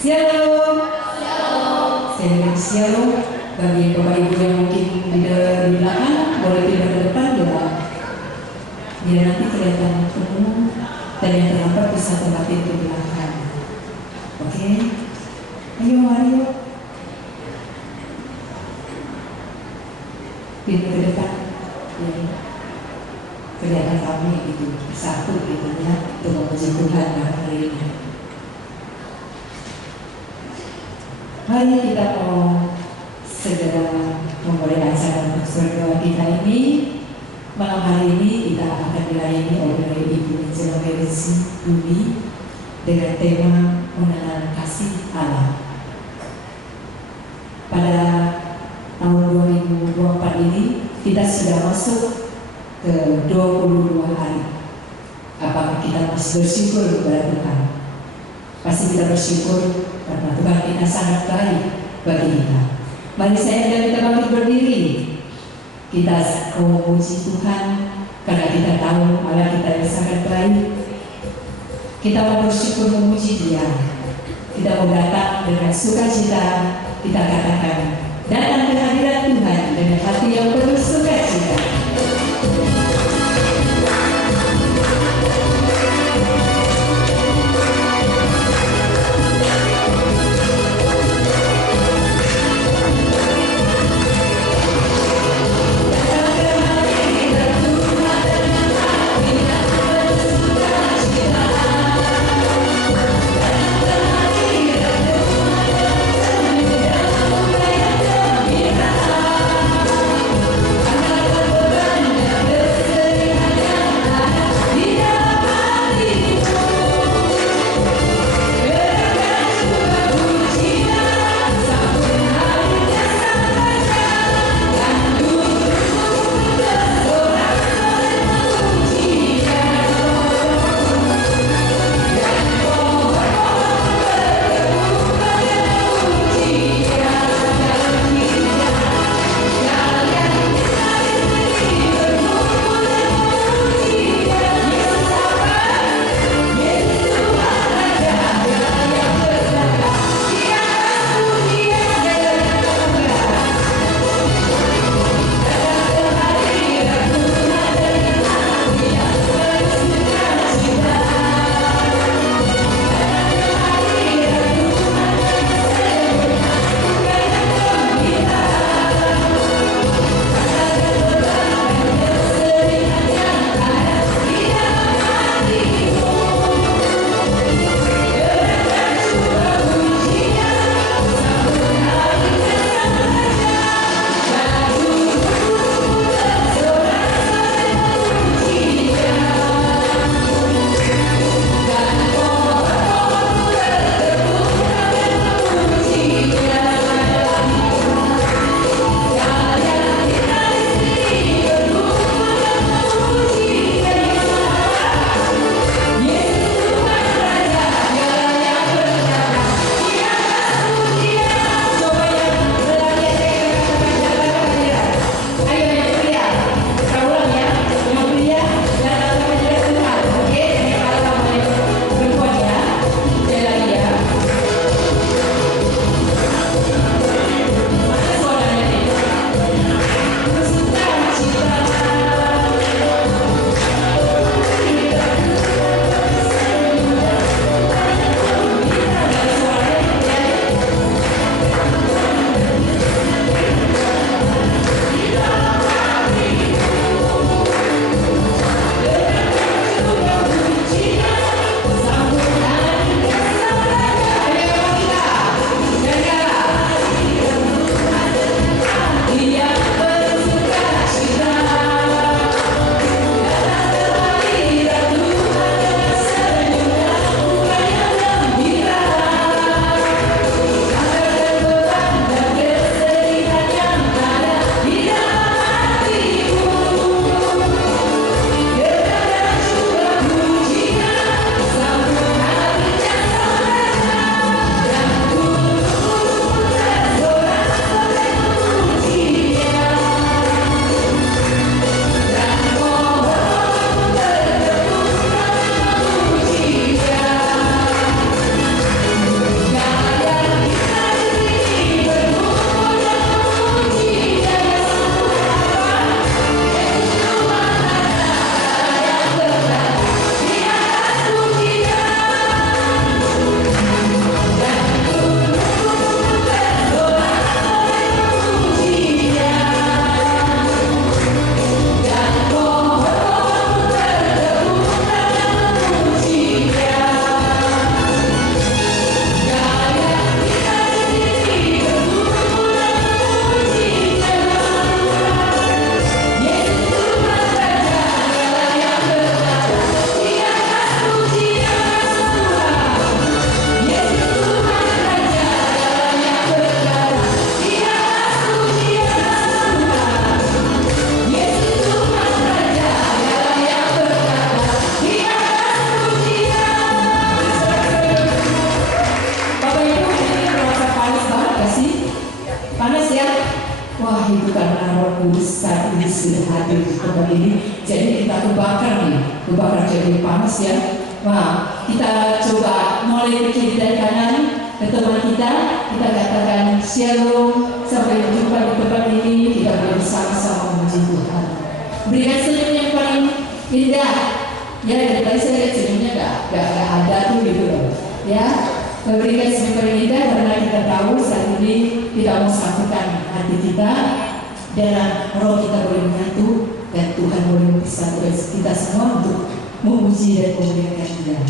Shalom. Shalom. Bagi Bapak Ibu yang mungkin di belakang, boleh pindah ke depan ya. Biar nanti kelihatan penuh dan yang terlambat bisa terlatih ke belakang. Oke? Ayo mari. Pindah ke depan. Ya. Kelihatan kami gitu, satu gitu ya, untuk memuji Tuhan hari ini. Mari kita mau segera memulai acara untuk surga kita ini. Malam hari ini kita akan dilayani oleh Ibu Angela Mercy Bumi dengan tema mengenal kasih Allah. Pada tahun 2024 ini kita sudah masuk ke 22 hari. Apakah kita masih bersyukur kepada Tuhan? Pasti kita bersyukur karena Tuhan kita sangat baik bagi kita. Mari saya dan kita bangkit berdiri. Kita memuji Tuhan karena kita tahu Allah kita yang sangat baik. Kita mau bersyukur memuji Dia. Kita mau datang dengan sukacita. Kita katakan datang ke hadirat Tuhan dengan hati yang penuh sukacita. Yeah. itu karena Roh Kudus saat ini sudah hadir di tempat ini. Jadi kita kebakar jadi panas ya. Nah, kita coba mulai ke kiri dan kanan ke teman kita katakan shalom, sampai jumpa di tempat ini. Kita boleh bersama-sama memuji Tuhan. Berikan senyum yang paling indah. Ya, dari tadi saya lihat senyumnya gak ada tuh gitu loh. Ya, berikan senyum paling indah karena kita tahu saat ini kita mau satukan hati kita dan roh kita boleh menyatu dan Tuhan boleh mempersatukan kita semua untuk memuji dan memuliakan Dia.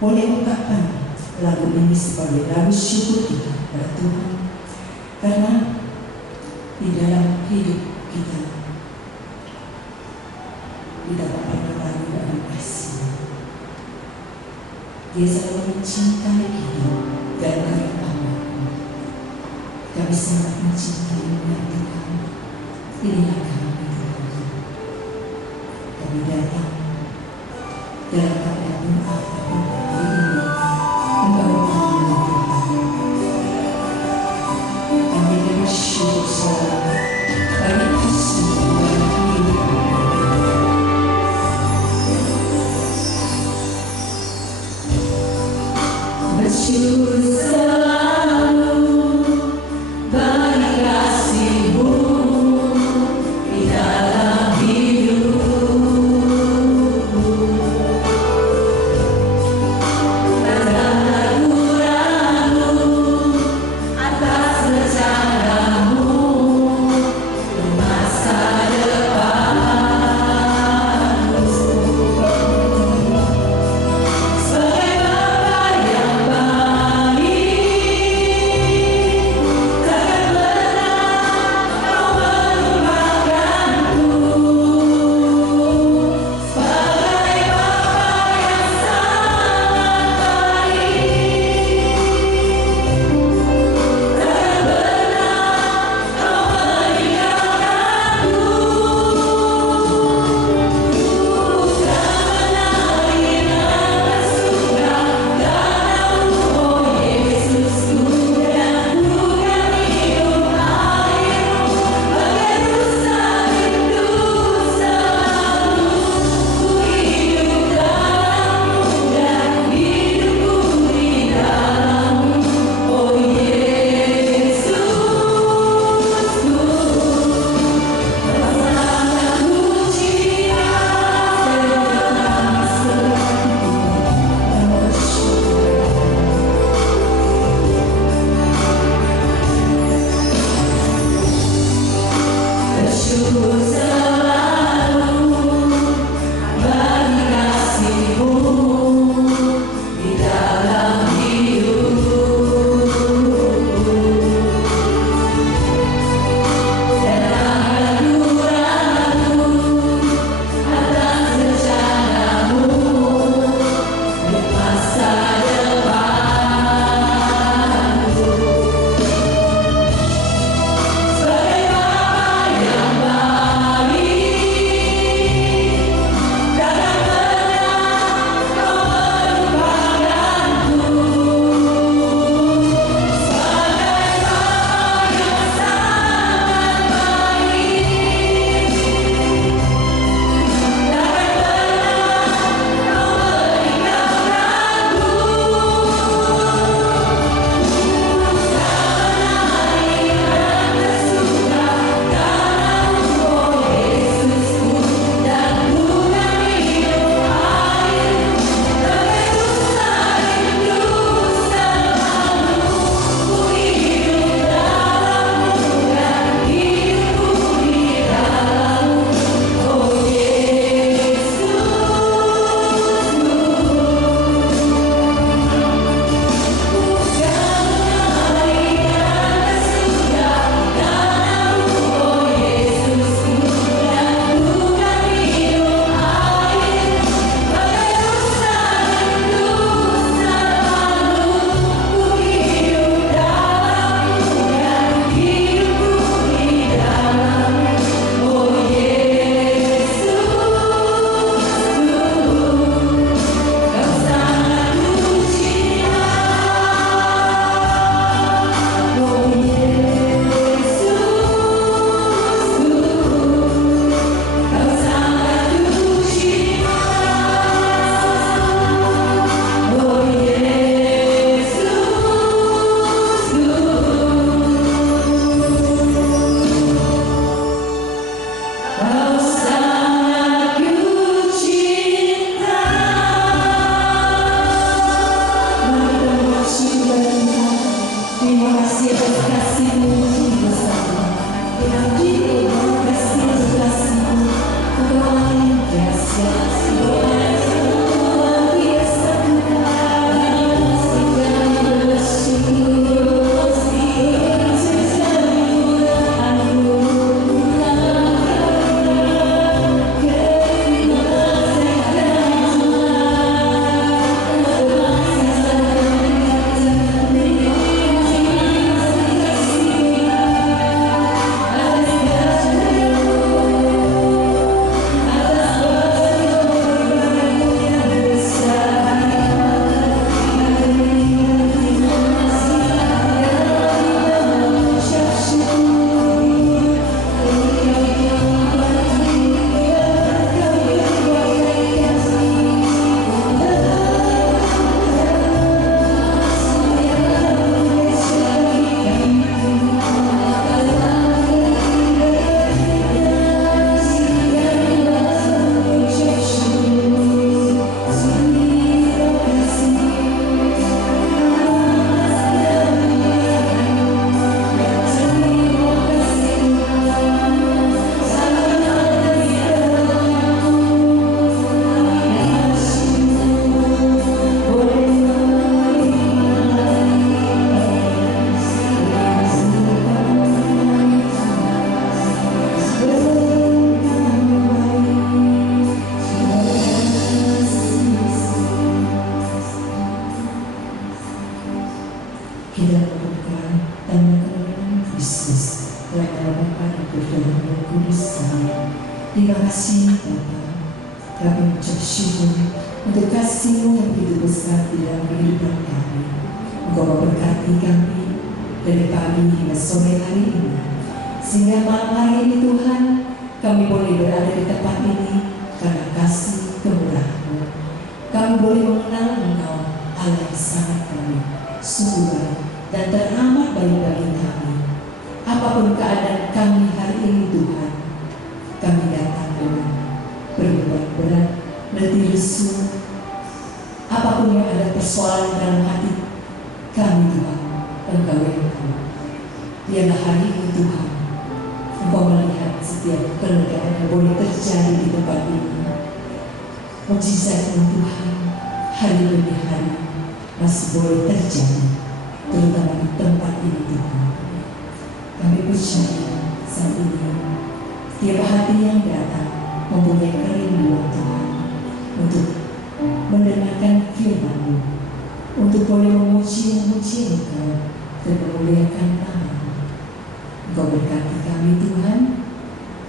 boleh ungkapkan lagu ini sebagai lagu syukur kita kepada Tuhan, karena di dalam hidup kita tidak pernah ragu dalam kasih. Dia selalu mencintai kita dan merawat. Kami sangat mencintai Tuhan. Inilah kami Tuhan. Kami datang dalam keadaan doa hari ini. Engkau mengenal Tuhan. Kami bersyukur selalu. Kami kasih Tuhan hidup. Bersyukur selalu bagi kasih-Mu di dalam hidupku. Tanpa ragu-ragu atas rencana-Mu untuk masa depanku. Sebagai Bapa yang kami mengucap syukur untuk kasih-Mu yang begitu besar di dalam kehidupan kami. Engkau memberkati kami dari pagi hingga sore hari ini, sehingga malam hari ini Tuhan kami boleh berada di tempat ini karena kasih kemurahan-Mu. Kami boleh mengenal Engkau, Allah yang sangat kami, sungguh baik dan teramat baik bagi kami. Apapun keadaan kami hari ini Tuhan, kami datang dengan berbuat berat, letih lesu, apapun yang ada persoalan dalam hati kami Tuhan, Engkau yang tahu. Biarlah hari ini Tuhan, Engkau melihat setiap kelegaan yang boleh terjadi di tempat ini. Mujizat-Mu Tuhan, hari demi hari masih boleh terjadi, terutama di tempat ini Tuhan. Kami percaya saat ini setiap hati yang datang mempunyai kerinduan Tuhan untuk mendengarkan firman-Mu, untuk boleh memuji Engkau dan memuliakan nama-Mu. Engkau berkati kami Tuhan,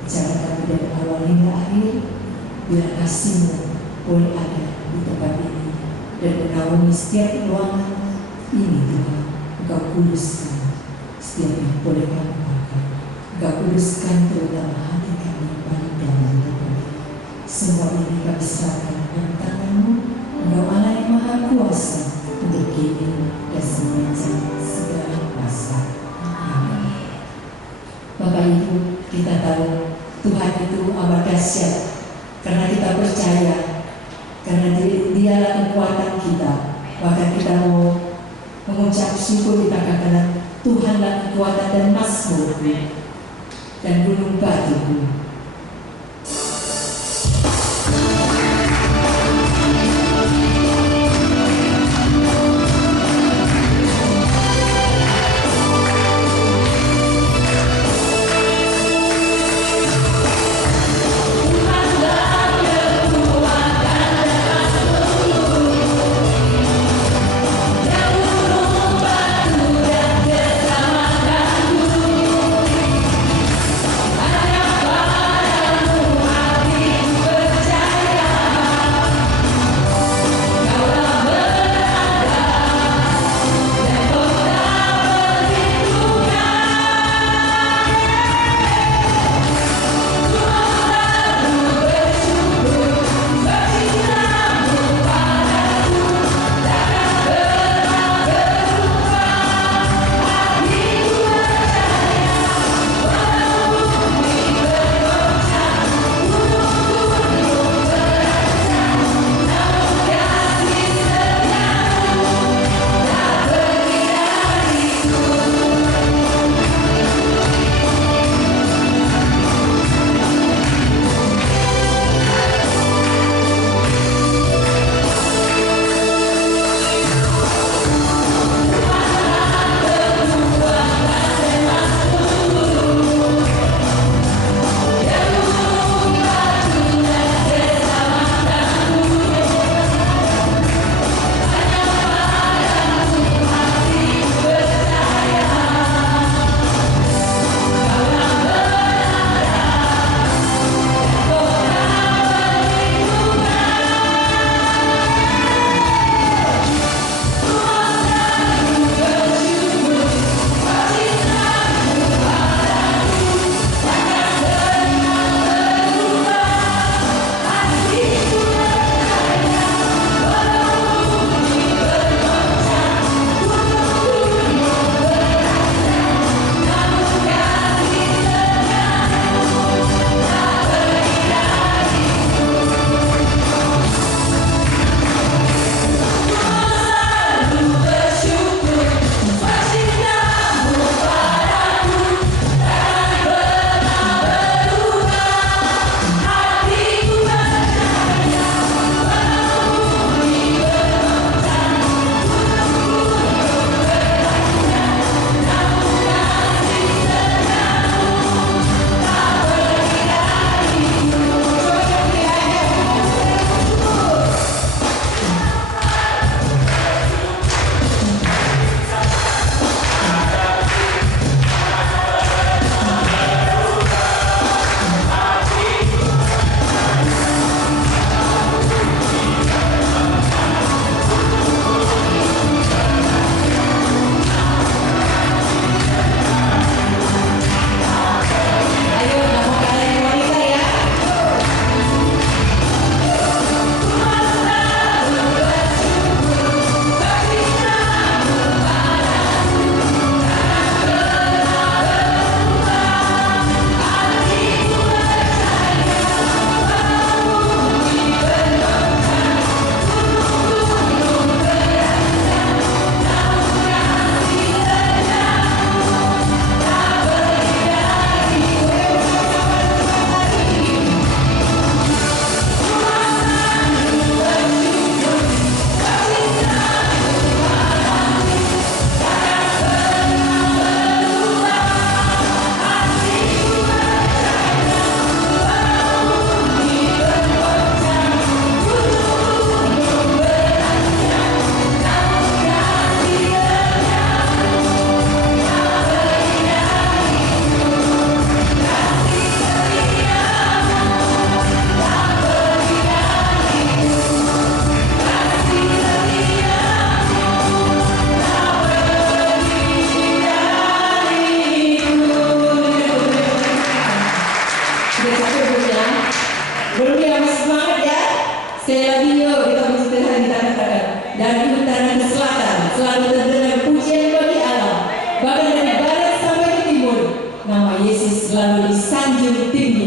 bicara kami dari awal hingga akhir, biar kasih-Mu boleh ada di tempat ini dan menaungi setiap ruangan ini Tuhan. Engkau kuduskan setiap yang boleh kami pakai. Engkau kuduskan terutama hati kami yang paling dalam Tuhan. Semua ini kami serahkan dalam tangan-Mu, Engkau Allah yang Maha Kuasa, untuk kini dan semenjak segala masa. Amin. Bapak Ibu, kita tahu Tuhan itu amat dahsyat karena kita percaya, karena Dialah kekuatan kita. Maka kita mau mengucap syukur, kita katakan Tuhanlah kekuatan dan mazmurku dan gunung batuku. Ada lagi yuk kita puji Tuhan, kita katakan dari utara ke selatan selalu terdengar pujian bagi Allah. Bahkan dari barat sampai ke timur, nama Yesus selalu disanjung tinggi.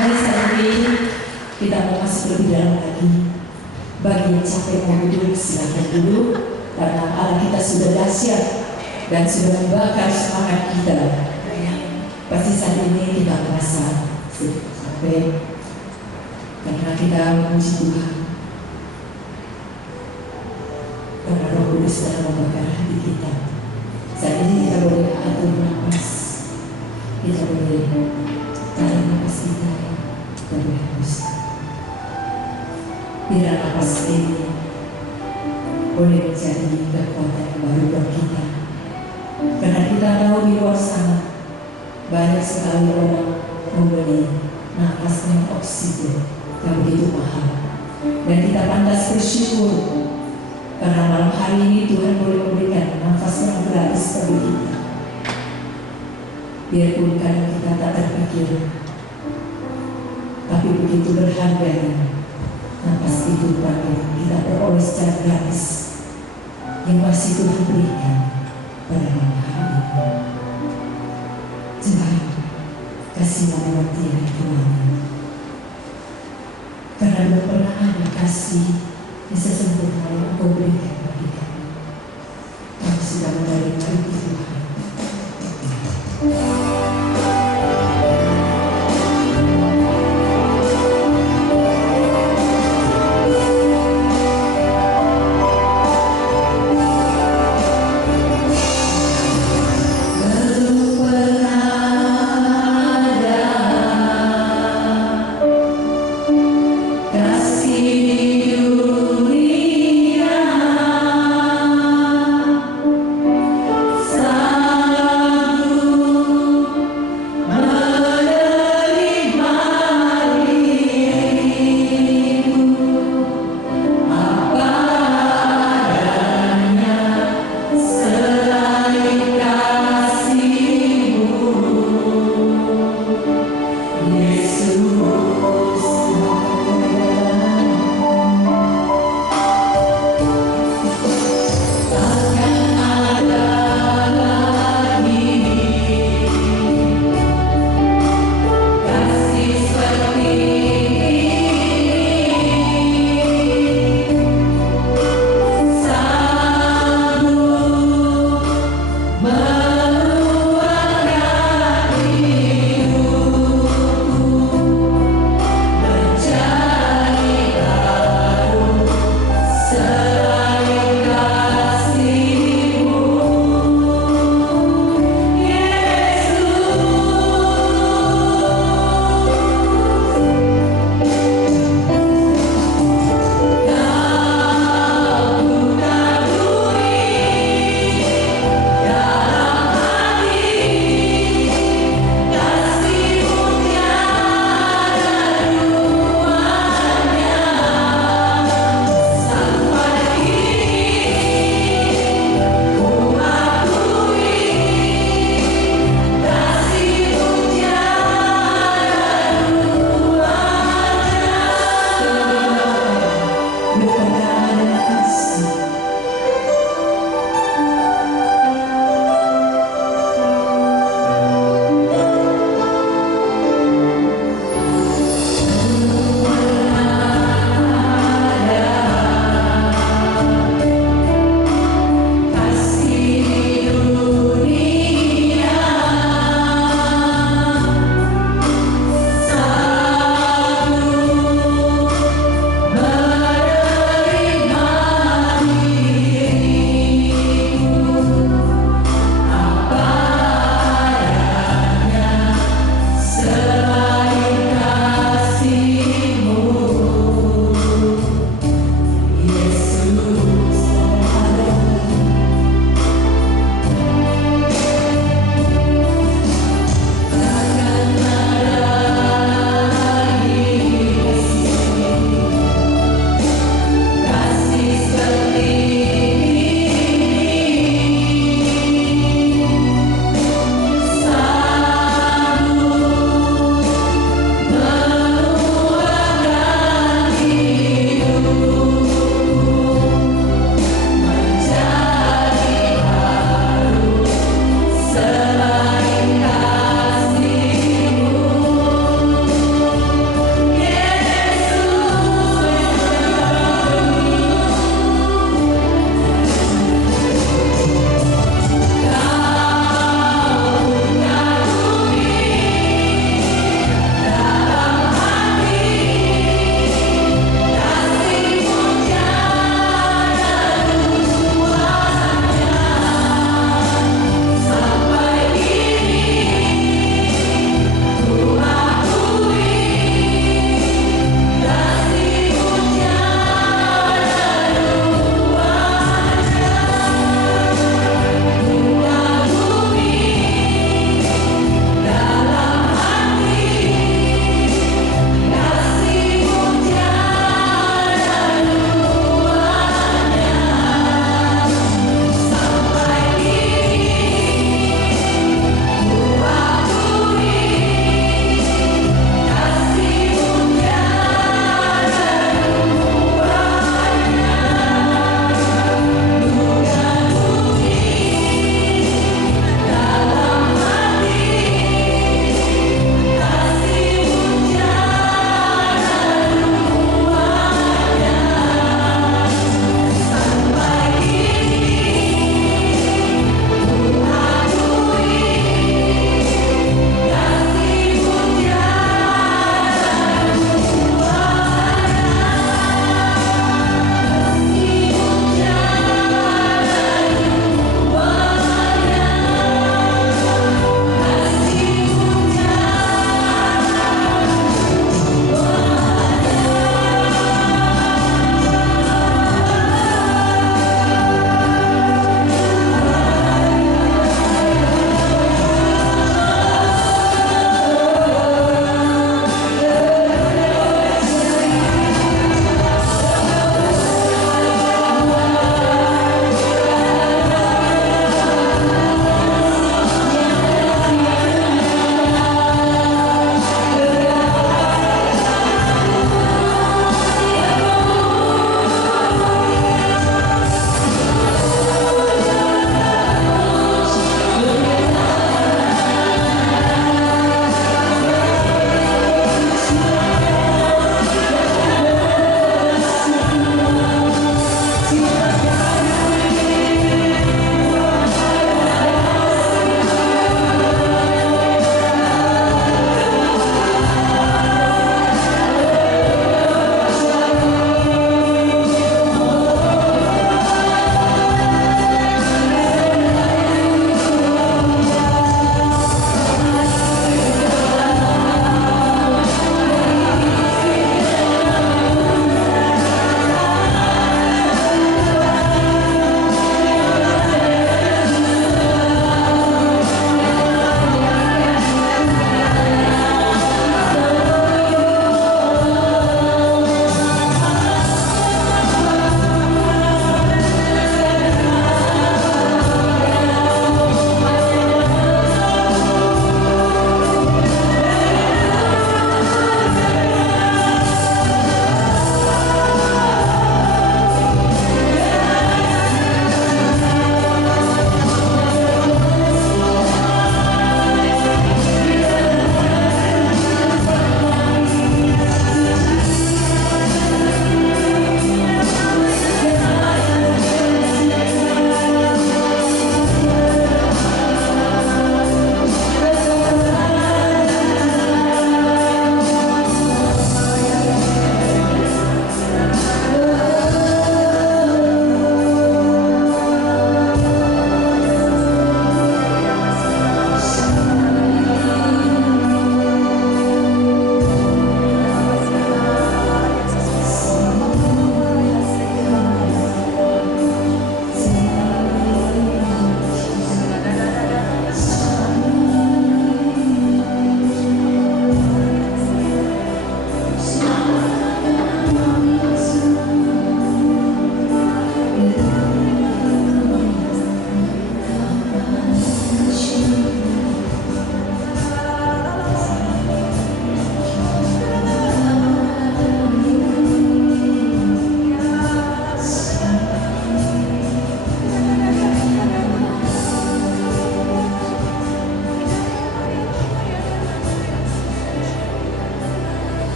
Mari saat ini kita mau masuk lebih dalam lagi. Bagi yang capek mau duduk, silakan duduk. Karena Allah kita sudah dahsyat dan sudah membakar semangat kita. Pasti saat ini kita merasa capek karena kita memuji Tuhan. Karena Roh Kudus telah membakar hati kita. Saat ini kita boleh atur nafas. Kita boleh tarik nafas kita. Terus biar nafas ini boleh menjadi kekuatan yang baru buat kita. Karena kita tahu di luar sana banyak sekali orang membeli nafas dengan oksigen yang begitu mahal. Dan kita pantas bersyukur karena malam hari ini Tuhan boleh memberikan nafas yang gratis bagi kita. Biarpun kadang kita tak terpikir, tapi begitu berharganya nafas hidup yang kita peroleh secara gratis yang masih Tuhan berikan pada malam hari ini. Tuhan, kasihlah lewat dia Tuhan, karena belum pernah ada kasih yang sesungguhnya yang Engkau berikan bagi kami. Kami sudah menerima itu Tuhan.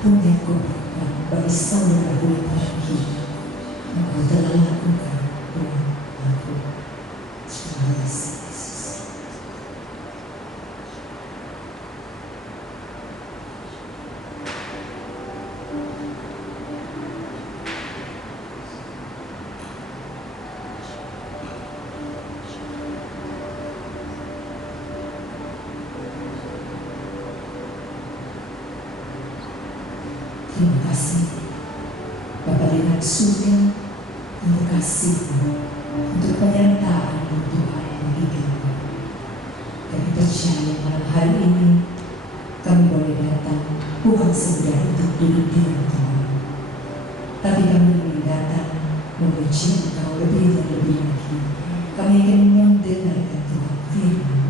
apapun yang kau berikan bagi saudara boleh pergi, engkau telah lakukan buat aku. Terima kasih Yesus. Terima kasih Bapa dengan surga untuk kasih-Mu, untuk penyertaan Tuhan bagi kami. Kami percaya malam hari ini kami boleh datang bukan sekedar untuk duduk di Tuhan, tapi kami ingin datang memuji Engkau lebih dan lebih lagi. Kami ingin mendengarkan Tuhan firman,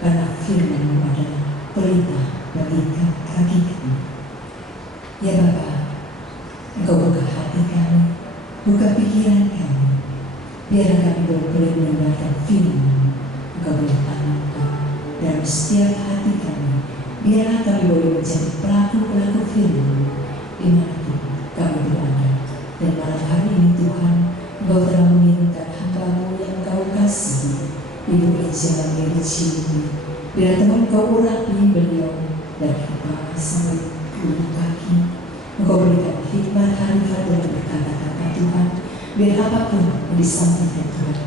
karena firman adalah perintah bagi kaki kami. Ya Bapa, Engkau buka hati kami, buka pikiran kami, biar kami boleh mendengarkan firman. Engkau boleh tanamkan dalam setiap hati kami, biar kami boleh menjadi pelaku-pelaku firman dimanapun kami berada. Dan malam hari ini Tuhan, Engkau telah mengirimkan hamba-Mu yang Engkau kasihi, Ibu Ija Mary Cini. Biar Tuhan Engkau urapi beliau dari kepala sampai ujung kaki. Engkau berikan hikmat harifat dalam berkata-kata Tuhan, biar apapun yang disampaikan Tuhan,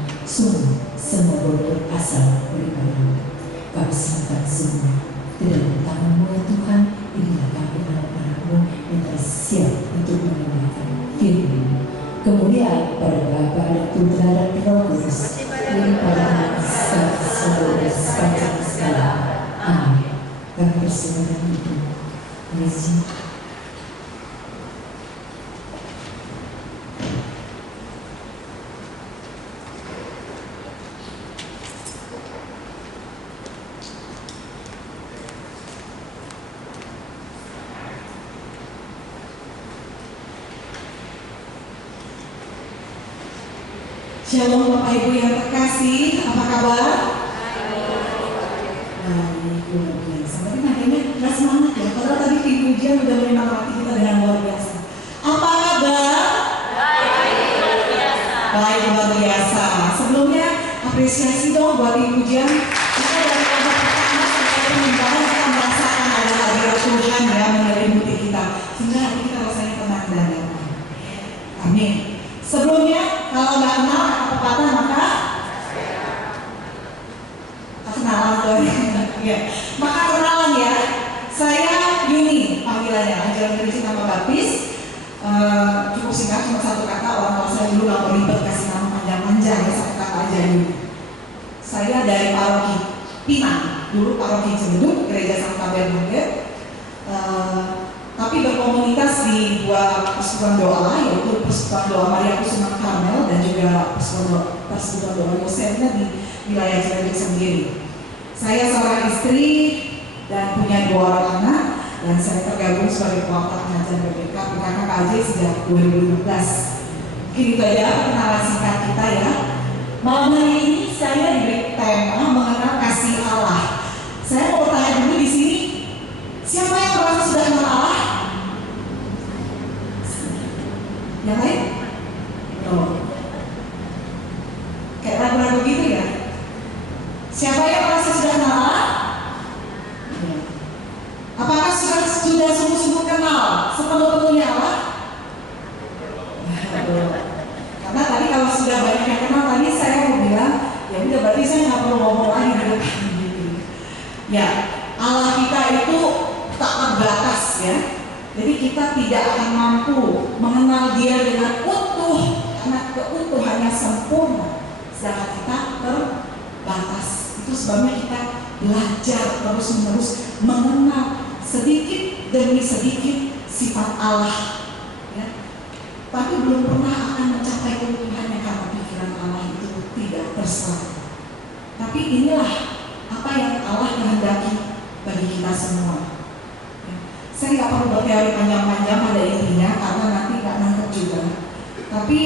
semua boleh berasal daripada-Mu. Kami serahkan semua ke dalam tangan-Mu ya Tuhan. Inilah kami anak-anak-Mu yang telah siap untuk mendengarkan firman-Mu. Kemuliaan pada Bapa dan Putra dan Roh Kudus, pada sekarang segala. Amin. Kami berserah itu. Amin. Shalom Bapak Ibu yang terkasih, apa kabar? Baik, luar biasa. Tapi nadanya gak semangat ya, padahal tadi tim ujian udah menyemangati kita dengan luar biasa. Apa kabar? Baik, luar biasa. Sebelumnya apresiasi dong buat tim ujian. Kita dari babak pertama sampai penyembahan kita merasakan ada hadirat Tuhan ya menyelimuti kita, sehingga hati kita rasanya tenang dan damai. Amin. Sebelumnya, kalau nggak kenal kata pepatah maka kenalan tuh ya. Maka kenalan ya. Saya Yuni panggilannya, ajaran Kristen nama baptis. Cukup singkat, cuma satu kata. Orang tua saya dulu nggak mau ribet kasih nama panjang-panjang ya, satu kata aja Yuni. Saya dari paroki Pinang, dulu paroki Cibeduk, Gereja Santa Bernadette. Tapi berkomunitas di dua persekutuan doa, yaitu persekutuan doa Maria Kusuma Karmel dan juga persekutuan doa Yosefnya di wilayah Ciledug sendiri. Saya seorang istri dan punya 2 orang anak, dan saya tergabung sebagai pewarta pengajar BPK karena KJ sejak 2015. Mungkin itu aja perkenalan singkat kita ya. Malam hari ini saya diberi tema mengenal kasih Allah. Saya mau bertanya dulu di sini, siapa yang merasa sudah kenal Allah? Yang lain? Oh. Kayak ragu-ragu gitu ya? Siapa yang merasa sudah kenal Allah? Ya. Apakah sudah sungguh-sungguh kenal sepenuh-penuhnya Allah? Karena tadi kalau sudah banyak yang kenal, tadi saya mau bilang, ya udah berarti saya nggak perlu ngomong lagi di depan gitu. Ya, Allah kita itu tak terbatas ya. Jadi kita tidak akan mampu mengenal Dia dengan utuh, karena keutuhannya sempurna. Sedangkan kita terbatas. Itu sebabnya kita belajar terus-menerus mengenal sedikit demi sedikit sifat Allah. Ya. Tapi belum pernah akan mencapai keutuhannya karena pikiran Allah itu tidak terserah. Tapi inilah apa yang Allah kehendaki bagi kita semua. Saya nggak perlu berteori panjang-panjang pada intinya karena nanti nggak nangkep juga. Tapi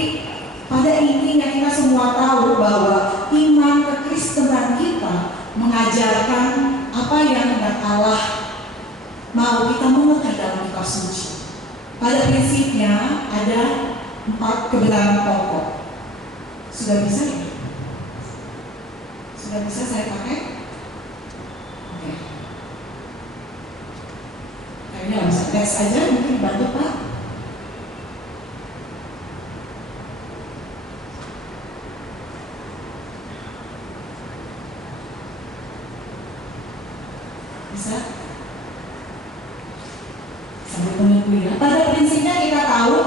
pada intinya kita semua tahu bahwa iman kekristenan kita mengajarkan apa yang hendak Allah mau kita mengerti dalam kitab suci. Pada prinsipnya ada 4 kebenaran pokok. Sudah bisa ya? Sudah bisa saya pakai? Oke. Kayaknya nggak bisa. Next aja, mungkin bantu Pak. Bisa? Sambil menunggu ya. Pada prinsipnya kita tahu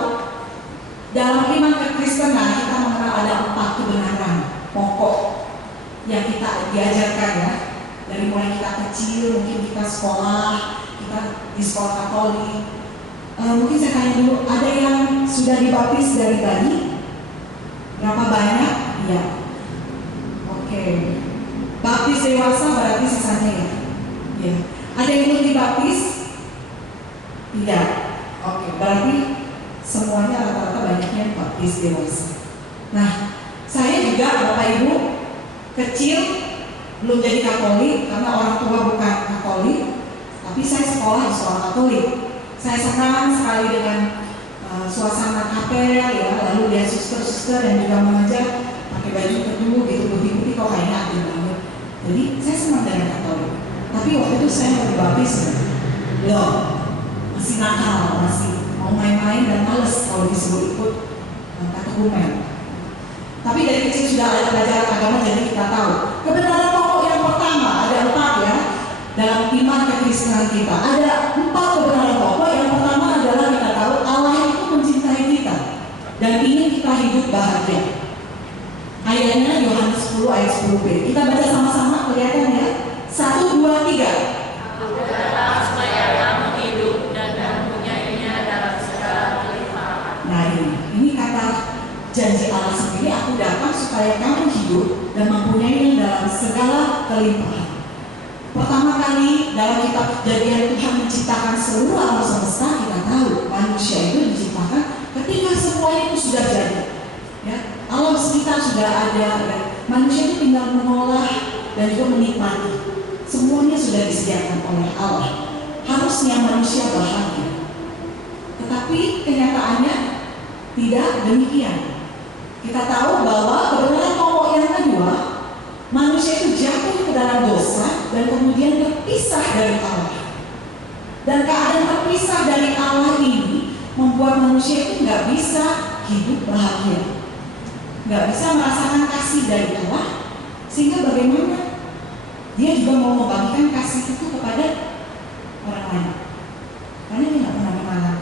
dalam iman kekristenan kita mengenal ada 4 kebenaran pokok yang kita diajarkan ya. Dari mulai kita kecil, mungkin kita sekolah, kita di sekolah Katolik. Mungkin saya tanya dulu, ada yang sudah dibaptis dari bayi? Berapa banyak? Iya. Oke. Baptis dewasa berarti sisanya ya? Ya. Ada yang belum dibaptis? Tidak. Oke, berarti semuanya rata-rata banyaknya baptis dewasa. Nah, saya juga Bapak Ibu kecil belum jadi Katolik karena orang tua bukan Katolik, tapi saya sekolah di sekolah Katolik. Saya senang sekali dengan suasana kapel ya, lalu lihat suster-suster yang juga mengajar pakai baju teduh gitu, putih-putih kok kayaknya adil banget. Jadi saya senang dengan Katolik. Tapi waktu itu saya mau dibaptis, belum, masih nakal, masih mau main-main dan males kalau disuruh ikut katekumen. Tapi dari kecil sudah ada pelajaran agama, jadi kita tahu kebenaran pokok yang pertama ada 4 ya dalam iman kekristenan kita. Ada 4 kebenaran pokok. Yang pertama adalah kita tahu Allah itu mencintai kita dan ingin kita hidup bahagia. Ayatnya Yohanes 10 ayat 10b. Kita baca sama-sama, kelihatan ya? 1, 2, 3. Aku datang supaya kamu hidup dan mempunyainya dalam segala kelimpahan. Nah ini kata janji Allah sendiri, aku datang supaya kamu hidup dan mempunyainya dalam segala kelimpahan. Pertama kali dalam kitab Kejadian Tuhan menciptakan seluruh alam semesta, kita tahu manusia itu diciptakan ketika semuanya itu sudah jadi. Ya, alam sekitar sudah ada, ya. Manusia itu tinggal mengolah dan juga menikmati. Semuanya sudah disediakan oleh Allah. Harusnya manusia bahagia. Tetapi kenyataannya tidak demikian. Kita tahu bahwa kebenaran pokok yang kedua, manusia itu jatuh ke dalam dosa dan kemudian terpisah dari Allah. Dan keadaan terpisah dari Allah ini membuat manusia itu nggak bisa hidup bahagia, nggak bisa merasakan kasih dari Allah, sehingga bagaimana dia juga mau membagikan kasih itu kepada orang lain, karena dia nggak pernah mengenal.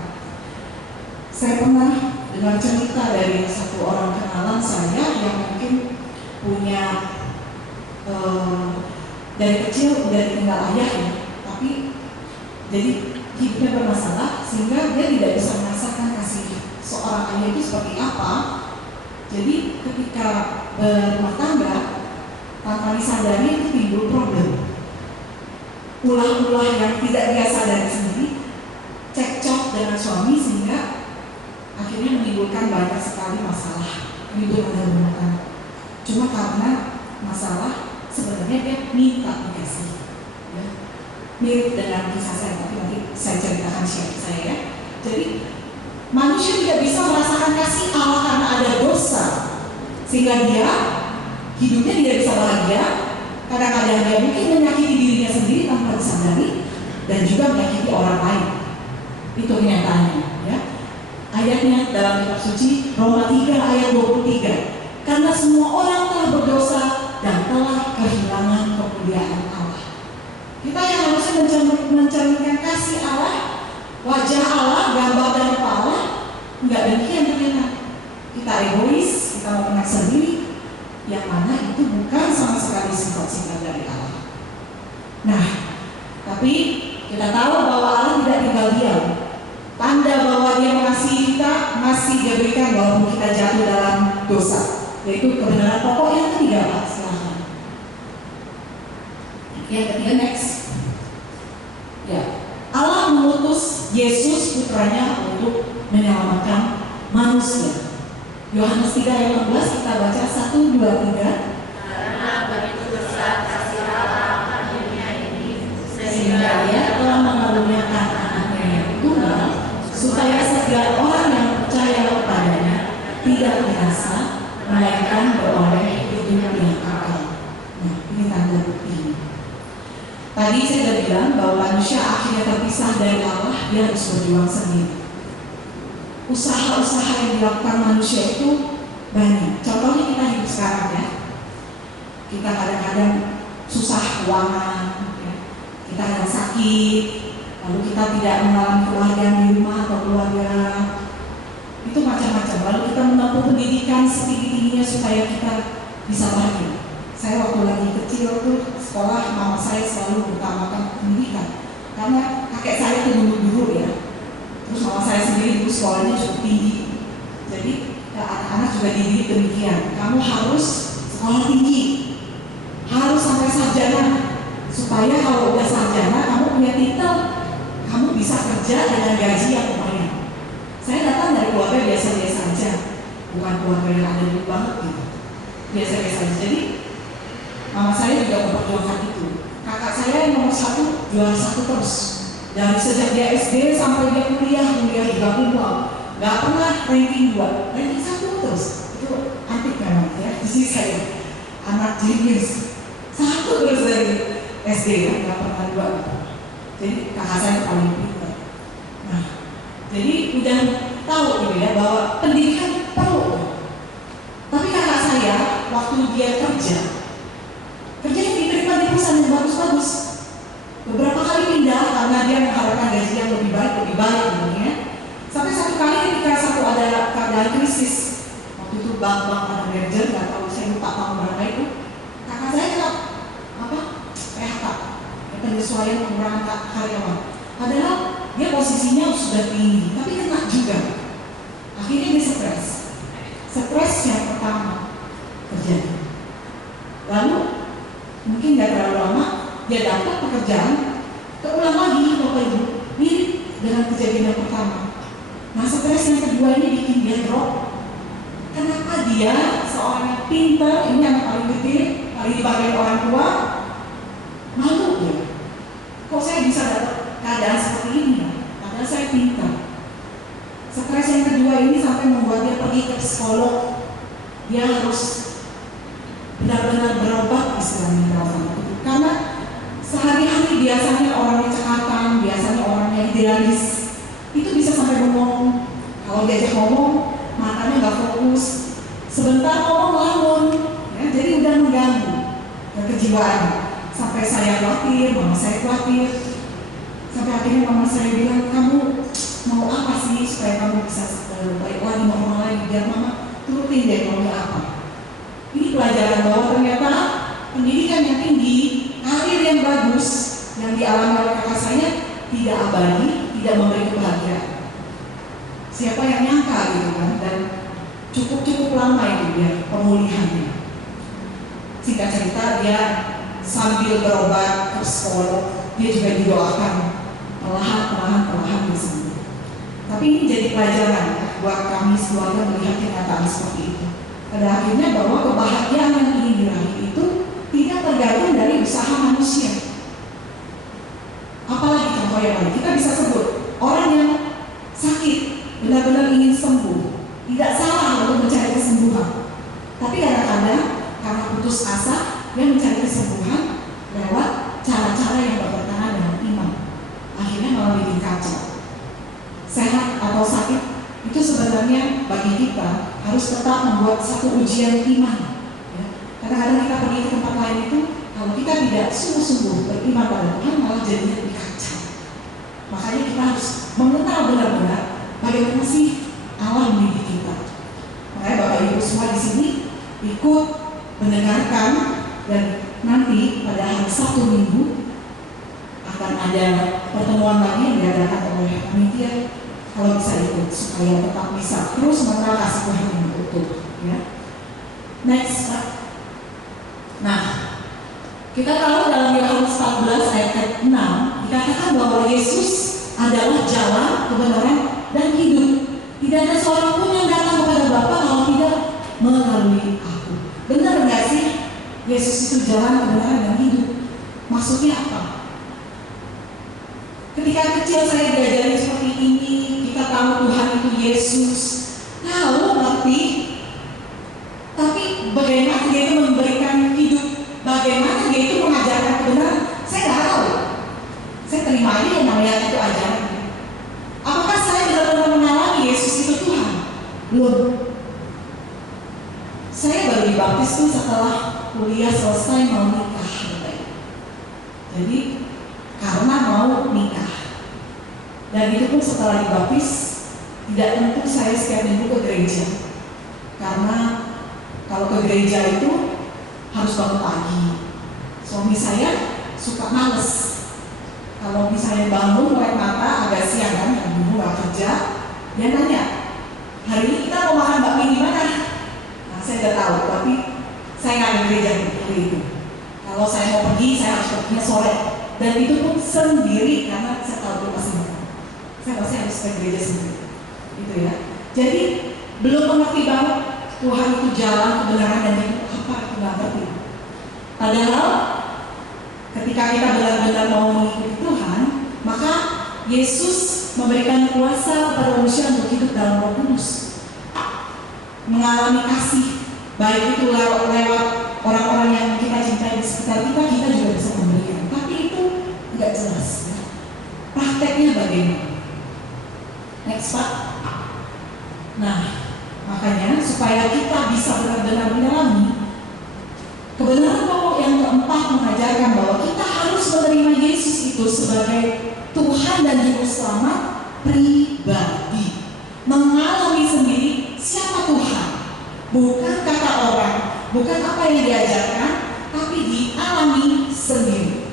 Saya pernah dengar cerita dari satu orang kenalan saya yang mungkin punya dari kecil udah ditinggal ayahnya, tapi jadi hidupnya bermasalah sehingga dia tidak bisa merasakan kasih seorang ayah itu seperti apa. Jadi ketika berumah tangga tanpa disadari itu timbul problem, ulah-ulah yang tidak dia sadari sendiri, cekcok dengan suami sehingga akhirnya menimbulkan banyak sekali masalah di dalam rumah tangga. Cuma karena masalah sebenarnya dia minta dikasih, ya. Mirip dengan kisah saya, tapi nanti saya ceritakan siapa saya ya. Jadi manusia tidak bisa merasakan kasih Allah karena ada dosa, sehingga dia hidupnya tidak bisa bahagia. Kadang-kadang dia mungkin menyakiti dirinya sendiri tanpa disadari dan juga menyakiti orang lain. Itu kenyataannya, ya. Ayatnya dalam kitab suci Roma 3 ayat 23. Karena semua orang telah berdosa dan telah kehilangan kemuliaan Allah. Kita yang harusnya mencerminkan kasih Allah, wajah Allah, gambar dan rupa Allah, enggak demikian ternyata. Kita egois, kita mau menang sendiri, yang mana itu bukan sama sekali sifat-sifat dari Allah. Nah, tapi kita tahu bahwa Allah tidak tinggal diam. Tanda bahwa dia mengasihi kita masih dia berikan walaupun kita jatuh dalam dosa, yaitu kebenaran pokok yang ketiga, Pak. Silahkan. Yang ketiga, next. Ya, Allah mengutus Yesus putranya untuk menyelamatkan manusia. Yohanes 3 ayat 16 kita baca 1, 2, 3. Karena begitu besar kasih Allah akan dunia ini, Sehingga dia telah mengaruniakan anaknya yang tunggal supaya setiap orang yang percaya kepadanya tidak binasa, melainkan beroleh hidup yang kekal. Nah, ini tanda bukti. Tadi saya sudah bilang bahwa manusia akhirnya terpisah dari Allah, dia harus berjuang sendiri. Usaha-usaha yang dilakukan manusia itu banyak. Contohnya kita hidup sekarang ya. Kita kadang-kadang susah keuangan, ya. Kita kadang sakit, lalu kita tidak mengalami kebahagiaan di rumah atau keluarga. Itu macam-macam. Lalu kita menempuh pendidikan setinggi-tingginya supaya kita bisa bahagia. Saya waktu lagi kecil tuh sekolah, mama saya selalu utamakan pendidikan karena kakek saya itu guru ya. Terus mama saya sendiri dulu sekolahnya cukup tinggi. Jadi anak-anak juga dididik demikian. Kamu harus sekolah tinggi, harus sampai sarjana, supaya kalau udah sarjana kamu punya titel, kamu bisa kerja dengan gaji yang lumayan. Saya datang dari keluarga biasa-biasa aja, bukan keluarga yang ada di banget gitu. Biasa-biasa aja. Jadi mama saya juga memperjuangkan itu. Kakak saya yang nomor 1 juara 1 terus. Dari sejak dia SD sampai dia kuliah juga kumpulan. Gak pernah ranking 2, ranking 1 terus. Itu antik memang ya. Di sini saya anak jenius 1 terus dari SD ya, gak pernah 2. Jadi kakak saya paling pintar. Nah, jadi udah tahu gitu ya bahwa pendidikan perlu. Tapi kakak saya waktu dia kerjanya diterima di perusahaan yang bagus-bagus. Beberapa kali pindah karena dia mengharapkan gaji yang lebih baik ya. Sampai satu kali ketika ada keadaan krisis, waktu itu bank ada merger, nggak tahu saya lupa tahun berapa itu, kakak saya kena PHK, penyesuaian pengurangan karyawan. Padahal dia posisinya sudah tinggi, tapi kena juga. Akhirnya dia stres yang pertama terjadi. Lalu mungkin gak terlalu lama dia dapat pekerjaan, keulang lagi Bapak Ibu, mirip dengan kejadian yang pertama. Nah, stres yang kedua ini bikin dia drop. Kenapa dia seorang yang pintar, ini anak paling gede, paling dibanggain orang tua, malu ya? Kok saya bisa dapat keadaan seperti ini ya? Padahal saya pintar. Stres yang kedua ini sampai membuat dia pergi ke psikolog. Dia harus benar-benar berobat istilahnya itu. Karena sehari-hari biasanya orangnya cekatan, biasanya orangnya idealis, itu bisa sampai ngomong. Kalau diajak ngomong, matanya nggak fokus. Sebentar ngomong ngelamun, ya, jadi udah mengganggu kejiwaan. Sampai saya khawatir, mama saya khawatir. Sampai akhirnya mama saya bilang, kamu mau apa sih supaya kamu bisa baik lagi, normal lagi, biar mama turutin deh maunya apa. Ini pelajaran bahwa ternyata pendidikan yang tinggi, karir yang bagus yang dialami oleh kakak saya tidak abadi, tidak memberi kebahagiaan. Siapa yang nyangka gitu kan? Dan cukup lama itu dia pemulihannya. Singkat cerita dia sambil berobat ke psikolog, dia juga didoakan perlahan sembuh. Tapi ini jadi pelajaran buat kami keluarga melihat kenyataan seperti itu. Pada akhirnya bahwa kebahagiaan yang ingin diraih itu tidak tergantung dari usaha manusia. Apalagi contoh yang lain, kita bisa sebut orang yang sakit benar-benar ingin sembuh, tidak salah untuk mencari kesembuhan. Tapi kadang-kadang karena putus asa, dia mencari kesembuhan lewat cara-cara yang bertentangan dengan iman. Akhirnya malah bikin kacau. Sehat atau sakit itu sebenarnya bagi kita harus tetap membuat satu ujian iman. Ya. Kadang-kadang kita pergi ke tempat lain itu, kalau kita tidak sungguh-sungguh beriman pada Tuhan, malah jadinya lebih kacau. Makanya kita harus mengenal benar-benar bagaimana sih Allah mendidik kita. Makanya Bapak Ibu semua di sini ikut mendengarkan, dan nanti pada hari Sabtu Minggu akan ada pertemuan lagi yang diadakan oleh panitia. Kalau bisa ikut supaya tetap bisa terus mengenal kasih Tuhan yang utuh. Ya. Next, Pak. Nah, kita tahu dalam Yohanes 14 ayat 6 dikatakan bahwa Yesus adalah jalan, kebenaran, dan hidup. Tidak ada seorang pun yang datang kepada Bapa kalau tidak melalui aku. Benar nggak sih? Yesus itu jalan, kebenaran, dan hidup. Maksudnya apa? Ketika kecil saya diajari seperti ini, kita tahu tahu Tuhan itu Yesus, tahu ngerti, tapi bagaimana dia itu memberikan hidup, bagaimana dia itu mengajarkan kebenaran, saya nggak tahu. Saya terima aja yang namanya itu ajaran. Apakah saya benar-benar mengalami Yesus itu Tuhan? Belum. Saya baru dibaptis tuh setelah kuliah selesai mau nikah. Jadi karena mau nikah. Dan itu pun setelah dibaptis, tidak tentu saya setiap minggu ke gereja. Karena kalau ke gereja itu harus bangun pagi. Suami saya suka males. Kalau misalnya bangun mulai mata agak siang kan, ibu nggak kerja, dia nanya, hari ini kita mau makan bakmi di mana? Nah, saya udah tahu, tapi saya nggak ke gereja hari itu. Kalau saya mau pergi, saya harus perginya sore. Dan itu pun sendiri karena saya tahu dia pasti makan. Saya pasti harus ke gereja sendiri, gitu ya. Jadi belum mengerti banget Tuhan itu jalan kebenaran dan itu apa, aku nggak ngerti. Padahal ketika kita benar-benar mau mengikuti Tuhan, maka Yesus memberikan kuasa kepada manusia untuk hidup dalam Roh Kudus, mengalami kasih, baik itu lewat orang-orang yang kita cintai di sekitar kita, kita juga bisa memberikan. Tapi itu nggak jelas. Ya. Prakteknya bagaimana? Next Pak. Nah, makanya supaya kita bisa benar-benar mengalami kebenaran pokok yang keempat mengajarkan bahwa kita harus menerima Yesus itu sebagai Tuhan dan Juru Selamat pribadi. Mengalami sendiri siapa Tuhan. Bukan kata orang, bukan apa yang diajarkan, tapi dialami sendiri.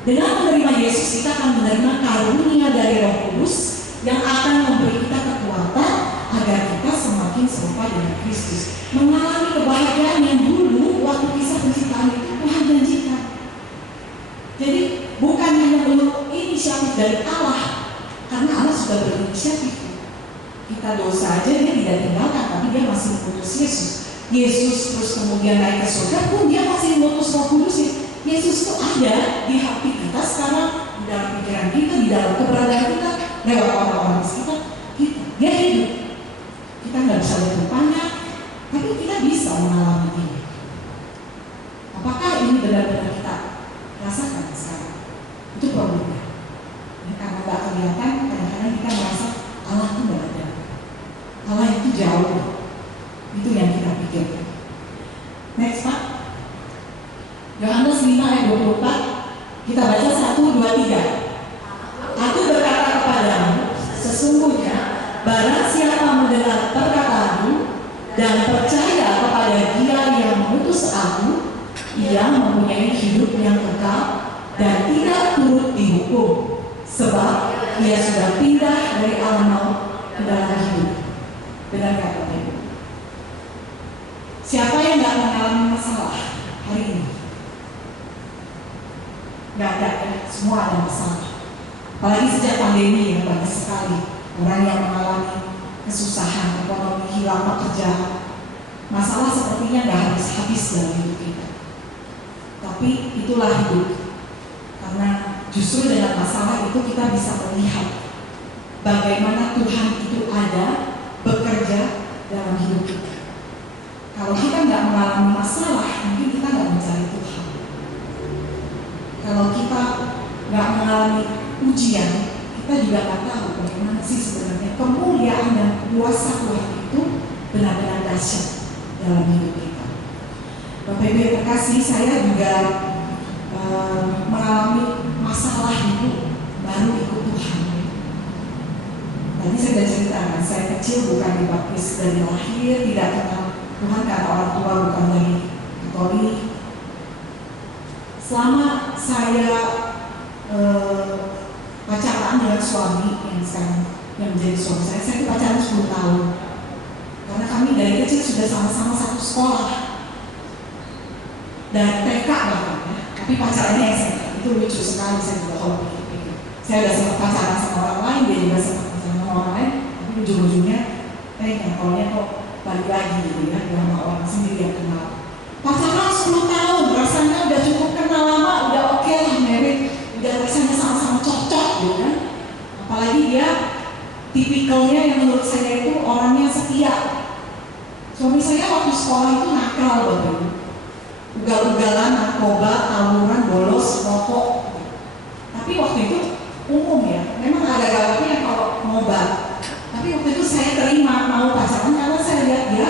Dengan menerima Yesus, kita akan menerima karunia dari Roh Kudus yang akan memberi kita kekuatan agar kita semakin serupa dengan Kristus. Mengalami kebahagiaan yang dulu waktu kisah penciptaan itu Tuhan janjikan. Jadi bukan hanya menurut inisiatif dari Allah, karena Allah sudah berinisiatif. Kita dosa aja dia tidak tinggalkan, tapi dia masih mengutus Yesus. Yesus terus kemudian naik ke surga pun dia masih mengutus Roh Kudus. Yesus itu ada di hati kita sekarang, di dalam pikiran kita, di dalam keberadaan kita, lewat orang-orang sekitar kita. Dia hidup. Kita nggak bisa lihat rupanya, tapi kita bisa mengalami ini. Apakah ini benar-benar kita rasakan sekarang? Itu problemnya. Ya, karena nggak kelihatan, kadang-kadang kita merasa Allah itu nggak ada. Allah itu jauh. Itu yang kita pikirkan. Next Pak. Yohanes 5 ayat 24. Kita baca 1, 2, 3. Aku berkata kepadamu, sesungguhnya barang siapa mendengar perkataanku dan percaya kepada Dia yang mengutus aku, ia mempunyai hidup yang kekal dan tidak turut dihukum, sebab ia sudah pindah dari alam maut ke dalam hidup. Benarkah Bapak Ibu? Siapa yang tidak mengalami masalah hari ini? Nggak ada ya, semua ada masalah. Apalagi sejak pandemi ya, banyak sekali orang yang mengalami kesusahan, ekonomi, hilang pekerjaan. Masalah sepertinya nggak habis-habis dalam hidup kita. Tapi itulah hidup. Karena justru dengan masalah itu kita bisa melihat bagaimana Tuhan itu ada, bekerja dalam hidup kita. Kalau kita nggak mengalami masalah, mungkin kita nggak mencari Tuhan. Kalau kita nggak mengalami ujian, kita juga nggak tahu bagaimana sih sebenarnya kemuliaan dan kuasa Tuhan itu benar-benar dahsyat dalam hidup kita. Bapak Ibu yang terkasih, saya juga mengalami masalah itu baru ikut Tuhan. Tadi saya sudah ceritakan, saya kecil bukan dibaptis dari lahir, tidak kenal Tuhan karena orang tua bukan dari Katolik. Selama saya pacaran dengan suami yang sekarang yang menjadi suami saya pacaran 10 tahun. Karena kami dari kecil sudah sama-sama satu sekolah. Dari TK bahkan ya. Tapi pacarannya SMA. Itu lucu sekali, saya juga hobi. Saya udah sempat pacaran sama orang lain, dia juga sempat pacaran sama orang lain. Tapi ujung-ujungnya, nyantolnya kok balik lagi gitu ya, sama orang sendiri yang kenal. Pacaran 10 tahun, rasanya udah cukup kenal lama, udah oke lah, married, udah rasanya sama-sama cocok gitu kan. Apalagi dia tipikalnya yang menurut saya itu orangnya setia. Suami saya waktu sekolah itu nakal Bapak Ibu. Ugal-ugalan, narkoba, tawuran, bolos, rokok. Tapi waktu itu umum ya, memang ada galaknya kalau ngobat. Tapi waktu itu saya terima mau pacaran karena saya lihat dia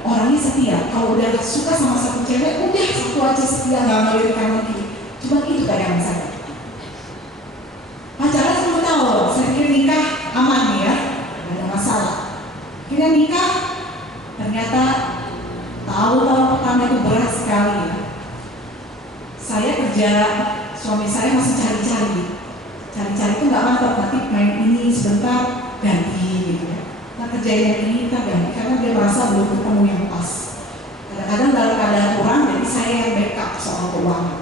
orangnya setia. Kalau udah suka sama satu cewek, udah satu aja setia, nggak ngelirik kanan kiri. Cuma itu kadang saya. Pacaran 10 tahun, saya pikir nikah aman nih ya, nggak ada masalah. Akhirnya nikah, ternyata tahun pertama itu berat sekali ya. Saya kerja, suami saya masih cari-cari itu nggak mantap, nanti main ini sebentar ganti gitu ya. Nah kerjain yang ini kita ganti karena dia merasa belum ketemu yang pas. Kadang-kadang dalam keadaan kurang, jadi saya yang backup soal keuangan.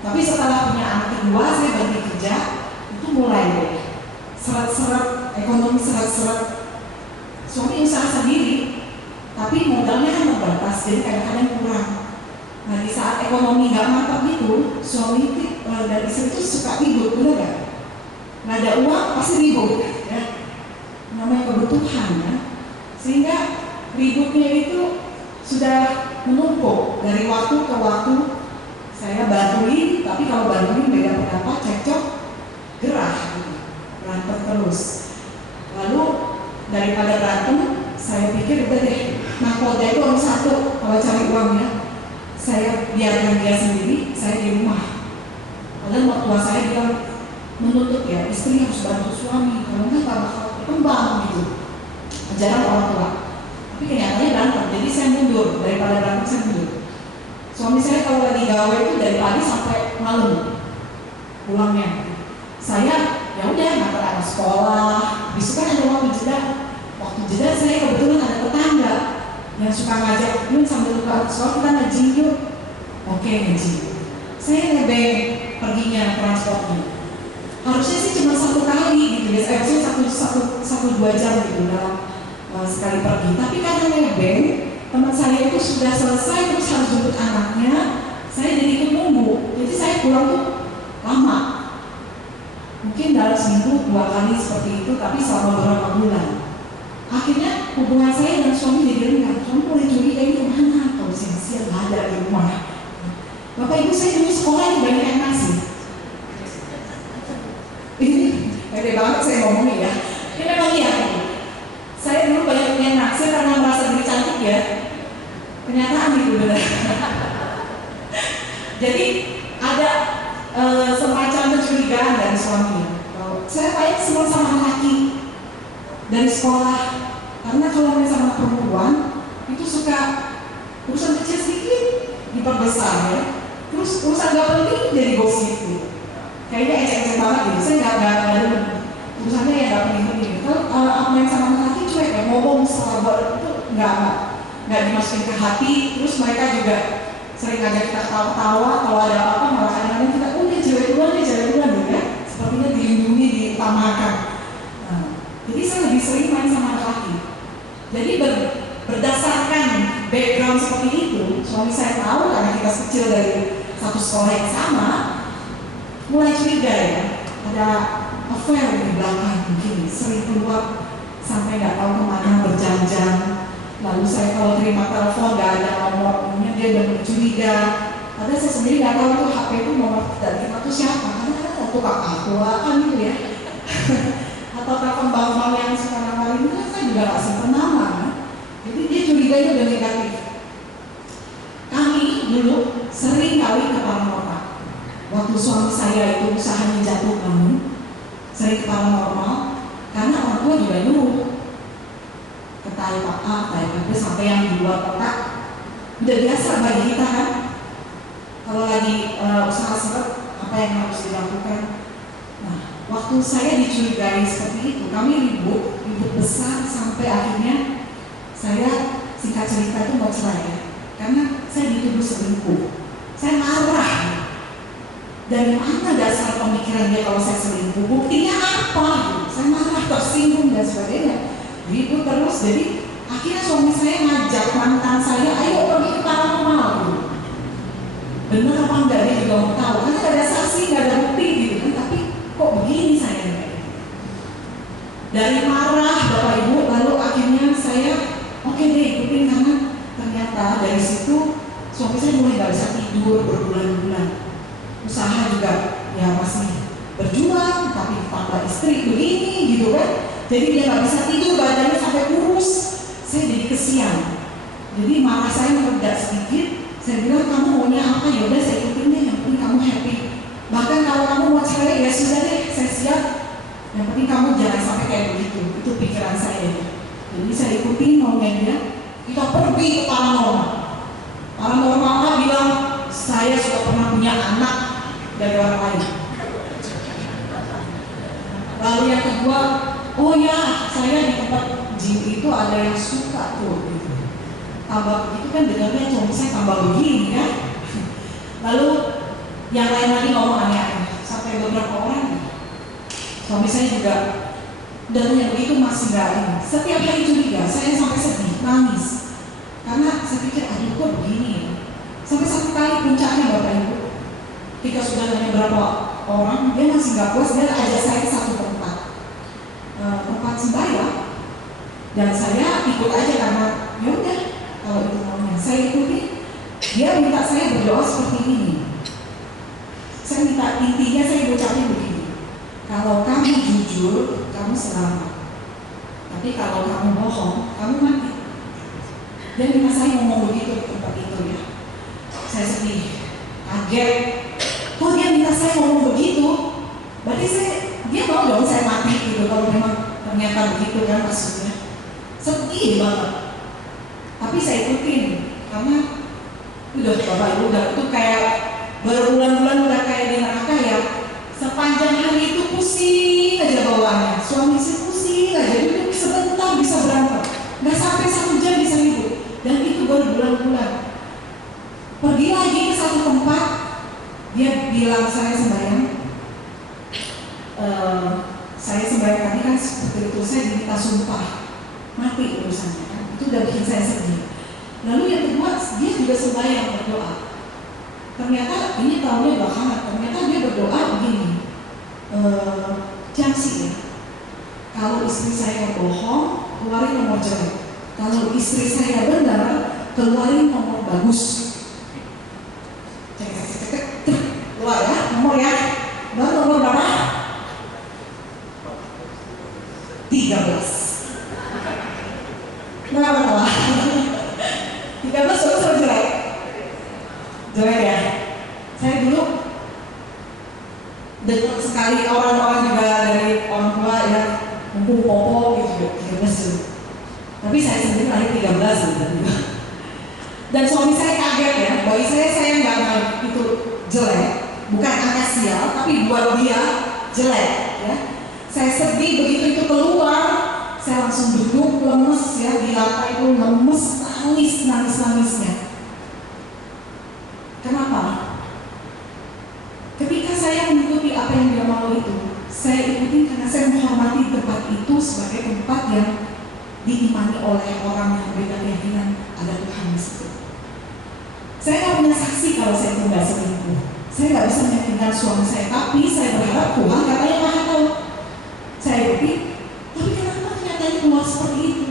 Tapi setelah punya anak kedua, saya berhenti kerja, itu mulai deh seret-seret, ekonomi seret-seret. Suami usaha sendiri, tapi modalnya kan terbatas, jadi kadang-kadang kurang. Nah di saat ekonomi nggak mantap gitu, suami dan istri itu suka ribut, bener nggak? Nggak ada uang pasti ribut, ya. Namanya kebutuhan, ya. Sehingga ributnya itu sudah menumpuk dari waktu ke waktu. Saya bantuin, tapi kalau bantuin beda pendapat, cekcok, gerah, gitu. Berantem terus. Lalu daripada berantem, saya pikir udah deh, nakoda itu harus satu kalau cari uangnya. Saya biarkan dia sendiri, saya di rumah. Padahal mertua saya bilang menuntut ya, istri harus bantu suami, kalau enggak tak bakal berkembang gitu. Ajaran orang tua. Tapi kenyataannya berantem, jadi saya mundur, daripada berantem saya mundur. Suami saya kalau lagi gawe itu dari pagi sampai malam pulangnya. Saya ya udah ngantar anak sekolah, besok kan ada waktu jeda. Waktu jeda saya kebetulan ada tetangga yang suka ngajak, yuk sambil ke sekolah kita ngaji yuk. Oke ngaji. Saya nebeng perginya transportnya. Harusnya sih cuma 1 kali gitu ya, harusnya satu 2 jam gitu dalam sekali pergi. Tapi karena nebeng, teman saya itu sudah selesai terus harus jemput anaknya, saya jadi ikut nunggu. Jadi saya pulang tuh lama. Mungkin dalam seminggu 2 kali seperti itu, tapi selama beberapa bulan. Akhirnya hubungan saya dengan suami jadi renggang. Suami mulai curiga ini kemana? Kalau siang-siang nggak ada di rumah. Bapak Ibu saya dulu sekolah ini banyak yang nasi. Ini pede banget saya ngomongin ya. Ini memang iya. Saya dulu banyak yang naksir karena merasa diri cantik ya. Kenyataan itu benar. Jadi ada semacam kecurigaan dari suaminya. Saya pengen semua sama laki dari sekolah. Karena kalau main sama perempuan itu suka urusan kecil sedikit diperbesar ya. Terus urusan gak penting jadi gosip gitu. Kayaknya ecek-ecek banget gitu. Saya nggak ada urusannya yang gak penting-penting. Kalau main sama laki cuek ya, ngomong setelah buat itu nggak dimasukin ke hati. Terus mereka juga sering ngajak kita ketawa-tawa. Kalau ada apa-apa malah kadang-kadang kita, oh dia cewek duluan gitu ya. Sepertinya dilindungi, diutamakan. Nah, jadi saya lebih sering main sama laki. Jadi berdasarkan background seperti itu, suami saya tahu karena kita kecil dari satu sekolah yang sama, mulai curiga ya, ada affair di belakang mungkin, sering keluar sampai nggak tahu kemana berjanjian. Lalu saya kalau terima telepon nggak ada nomornya, dia udah curiga. Padahal saya sendiri nggak tahu tuh HP itu nomor dari kita tuh siapa, karena kan waktu kakak tua kan gitu ya. Atau telepon bank-bank yang sekarang kali ini kan saya juga nggak simpen nama kan? Jadi dia curiganya udah negatif. Kami dulu sering kali ke paranormal. Waktu suami saya itu usahanya jatuh bangun, sering ke paranormal karena orang tua juga nyuruh ke tai Pak A, tai Pak B, sampai yang di luar kota. Udah biasa bagi kita kan. Kalau lagi usaha seret, apa yang harus dilakukan? Nah, waktu saya dicurigai seperti itu, kami ribut besar sampai akhirnya saya singkat cerita itu mau cerai ya. Karena saya dituduh selingkuh. Saya marah. Dari mana dasar pemikiran dia kalau saya selingkuh? Buktinya apa? Saya marah, tersinggung dan sebagainya. Ribut terus, jadi akhirnya suami saya ngajak mantan saya, ayo pergi ke paranormal. Bener apa enggak dia juga mau tahu. Karena gak ada saksi, gak ada bukti gitu kan. Tapi kok begini saya? Dari marah Bapak Ibu, lalu akhirnya saya oke deh ikutin, karena ternyata dari situ suami saya mulai gak bisa tidur berbulan-bulan. Usaha juga ya masih berjuang, tapi tambah istri begini gitu kan. Jadi dia gak bisa tidur, badannya sampai kurus. Saya jadi kesian. Jadi marah saya meredak sedikit. Saya bilang, kamu maunya apa? Ya udah saya ikutin deh, yang penting kamu happy. Bahkan kalau kamu mau cerai ya sudah deh, saya siap. Yang penting kamu jangan sampai kayak begitu. Itu pikiran saya. Jadi saya ikutin maunya dia. Kita pergi ke paranormal. Paranormal bilang saya sudah pernah punya anak dari orang lain. Lalu yang kedua, oh ya saya di tempat gym itu ada yang suka tuh. Gitu. Tambah begitu kan dengarnya suami saya tambah begini kan. Lalu yang lain lagi ngomong aneh-aneh. Sampai beberapa orang. Suami saya juga dan yang begitu masih gak ini. Setiap hari curiga, saya sampai sedih, nangis. Karena saya pikir, aduh kok begini ya. Sampai satu kali puncaknya Bapak Ibu, ketika sudah hanya berapa orang, dia masih gak puas, dia ajak saya ke satu tempat sembahyang. Dan saya ikut aja karena ya udah kalau itu maunya. Saya ikuti, dia minta saya berdoa seperti ini. Saya minta, intinya saya ucapin begini. Kalau kamu jujur, kamu selamat. Tapi kalau kamu bohong, kamu mati. Dan minta saya ngomong begitu di tempat itu ya. Saya sedih, kaget. Kok dia minta saya ngomong begitu? Berarti dia mau dong saya mati gitu. Kalau memang ternyata begitu kan maksudnya. Sedih banget. Tapi saya ikutin karena udah Bapak Ibu udah itu kayak berbulan-bulan udah kayak di neraka ya. Sepanjang hari itu pusing aja bawaannya. Suami saya pusing aja, duduk sebentar bisa berantem. Nggak sampai 1 jam bisa ribut. Dan itu berbulan-bulan. Pergi lagi ke satu tempat, dia bilang saya sembahyang. Saya sembahyang tadi kan seperti itu, saya diminta sumpah. Mati urusannya kan. Itu udah bikin saya sedih. Lalu yang kedua, dia juga sembahyang berdoa. Ternyata ini tahunnya belakangan, ternyata dia berdoa begini, Jamsi ya, kalau istri saya bohong, keluarin nomor jelek. Kalau istri saya benar, keluarin nomor bagus. Cek, keluar ya, nomor ya. Dan nomor berapa? 13. Kenapa? 13 bagus jelek? Jelek ya. Saya dulu dekat sekali orang-orang juga dari orang tua ya, mumpung popo gitu, 13. Tapi saya sendiri lahir 13 gitu. Dan suami saya kaget ya, bagi saya nggak mau itu jelek, bukan angka sial, tapi buat dia jelek ya. Saya sedih begitu itu keluar, saya langsung duduk lemes ya di lantai itu lemes, nangis-nangisnya. Kenapa? Ketika saya mengikuti apa yang dia mau itu, saya ikuti karena saya menghormati tempat itu sebagai tempat yang diimani oleh orang yang berbeda keyakinan ada Tuhan di situ. Saya nggak punya saksi kalau saya itu nggak selingkuh. Saya nggak bisa meyakinkan suami saya, tapi saya berharap Tuhan katanya Maha tahu. Saya ikuti, tapi kenapa kenyataannya keluar seperti itu?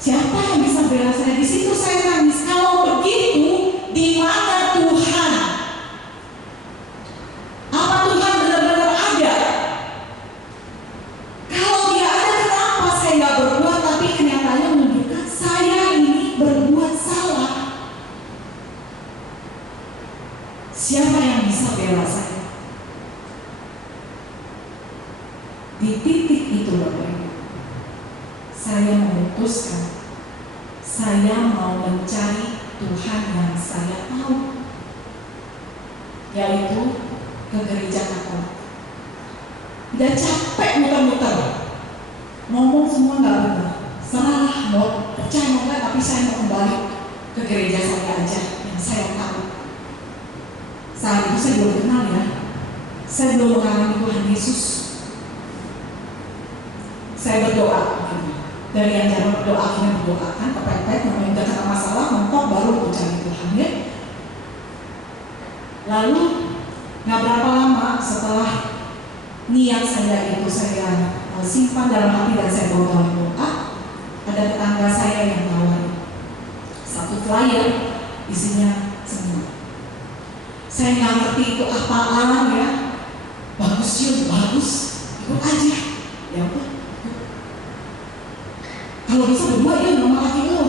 Siapa yang bisa bela saya? Di situ saya nangis. Kalau begitu, di mana Tuhan? Apa Tuhan benar-benar ada? Kalau dia ada, kenapa saya nggak berbuat? Tapi kenyataannya menunjukkan saya ini berbuat salah. Siapa yang bisa bela saya? Di titik itu Bapak Ibu, saya memutuskan saya mau mencari Tuhan yang saya tahu, yaitu ke gereja Katolik. Udah capek muter-muter, ngomong semua nggak benar, salah mau percaya mau nggak, tapi saya mau kembali ke gereja saya aja yang saya tahu. Saat itu saya belum kenal ya, saya belum mengalami Tuhan Yesus. Saya berdoa, dari yang jarang berdoa akhirnya berdoa kan, kepepet, namanya udah kena masalah, mentok baru mencari Tuhan ya. Lalu nggak berapa lama setelah niat saya itu saya simpan dalam hati dan saya bawa dalam doa. Ada tetangga saya yang nawarin satu flyer isinya semua. Saya nggak ngerti itu apaan ya. Bagus Yun, bagus. Ikut aja. Ya udah. Kalau bisa berdua Yun sama laki lo.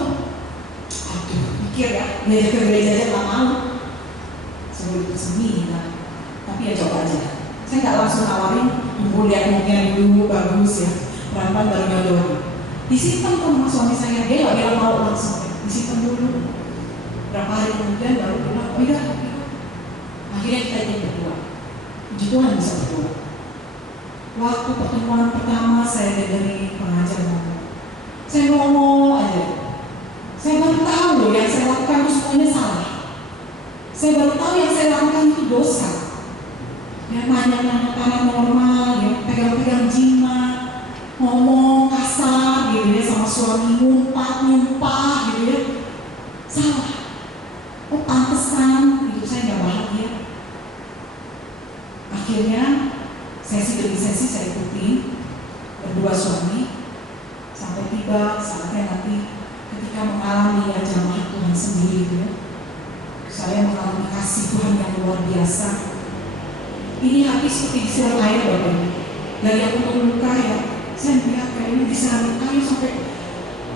Aduh, mikir ya. Ngajak ke gereja aja nggak mau. Sebelum seminar. Tapi ya coba aja. Saya nggak langsung nawarin. Tunggu lihat mungkin dulu bagus ya. Pelan-pelan baru nyodorin. Disimpan tuh sama suami saya. Dia nggak bilang mau langsung. Disimpan dulu. Berapa hari kemudian baru bilang, oh iya. Akhirnya kita jadi berdua. Puji Tuhan bisa berdua. Waktu pertemuan pertama saya dengerin pengajar ngomong. Saya ngomong aja. Saya baru tahu loh yang saya lakukan itu semuanya salah. Saya baru tahu yang saya lakukan itu dosa. Ya nanya-nanya paranormal, ya pegang-pegang jimat, ngomong kasar gitu ya sama suami, nyumpah gitu ya. Salah. Oh pantesan hidup saya nggak bahagia. Akhirnya sesi demi sesi saya ikuti berdua suami sampai tiba saatnya nanti ketika mengalami jamaah Tuhan sendiri ya. Saya mengalami kasih Tuhan yang luar biasa. Ini hati seperti disiram air Bapak Ibu. Dari aku terluka ya, saya melihat kayak ini disiram air sampai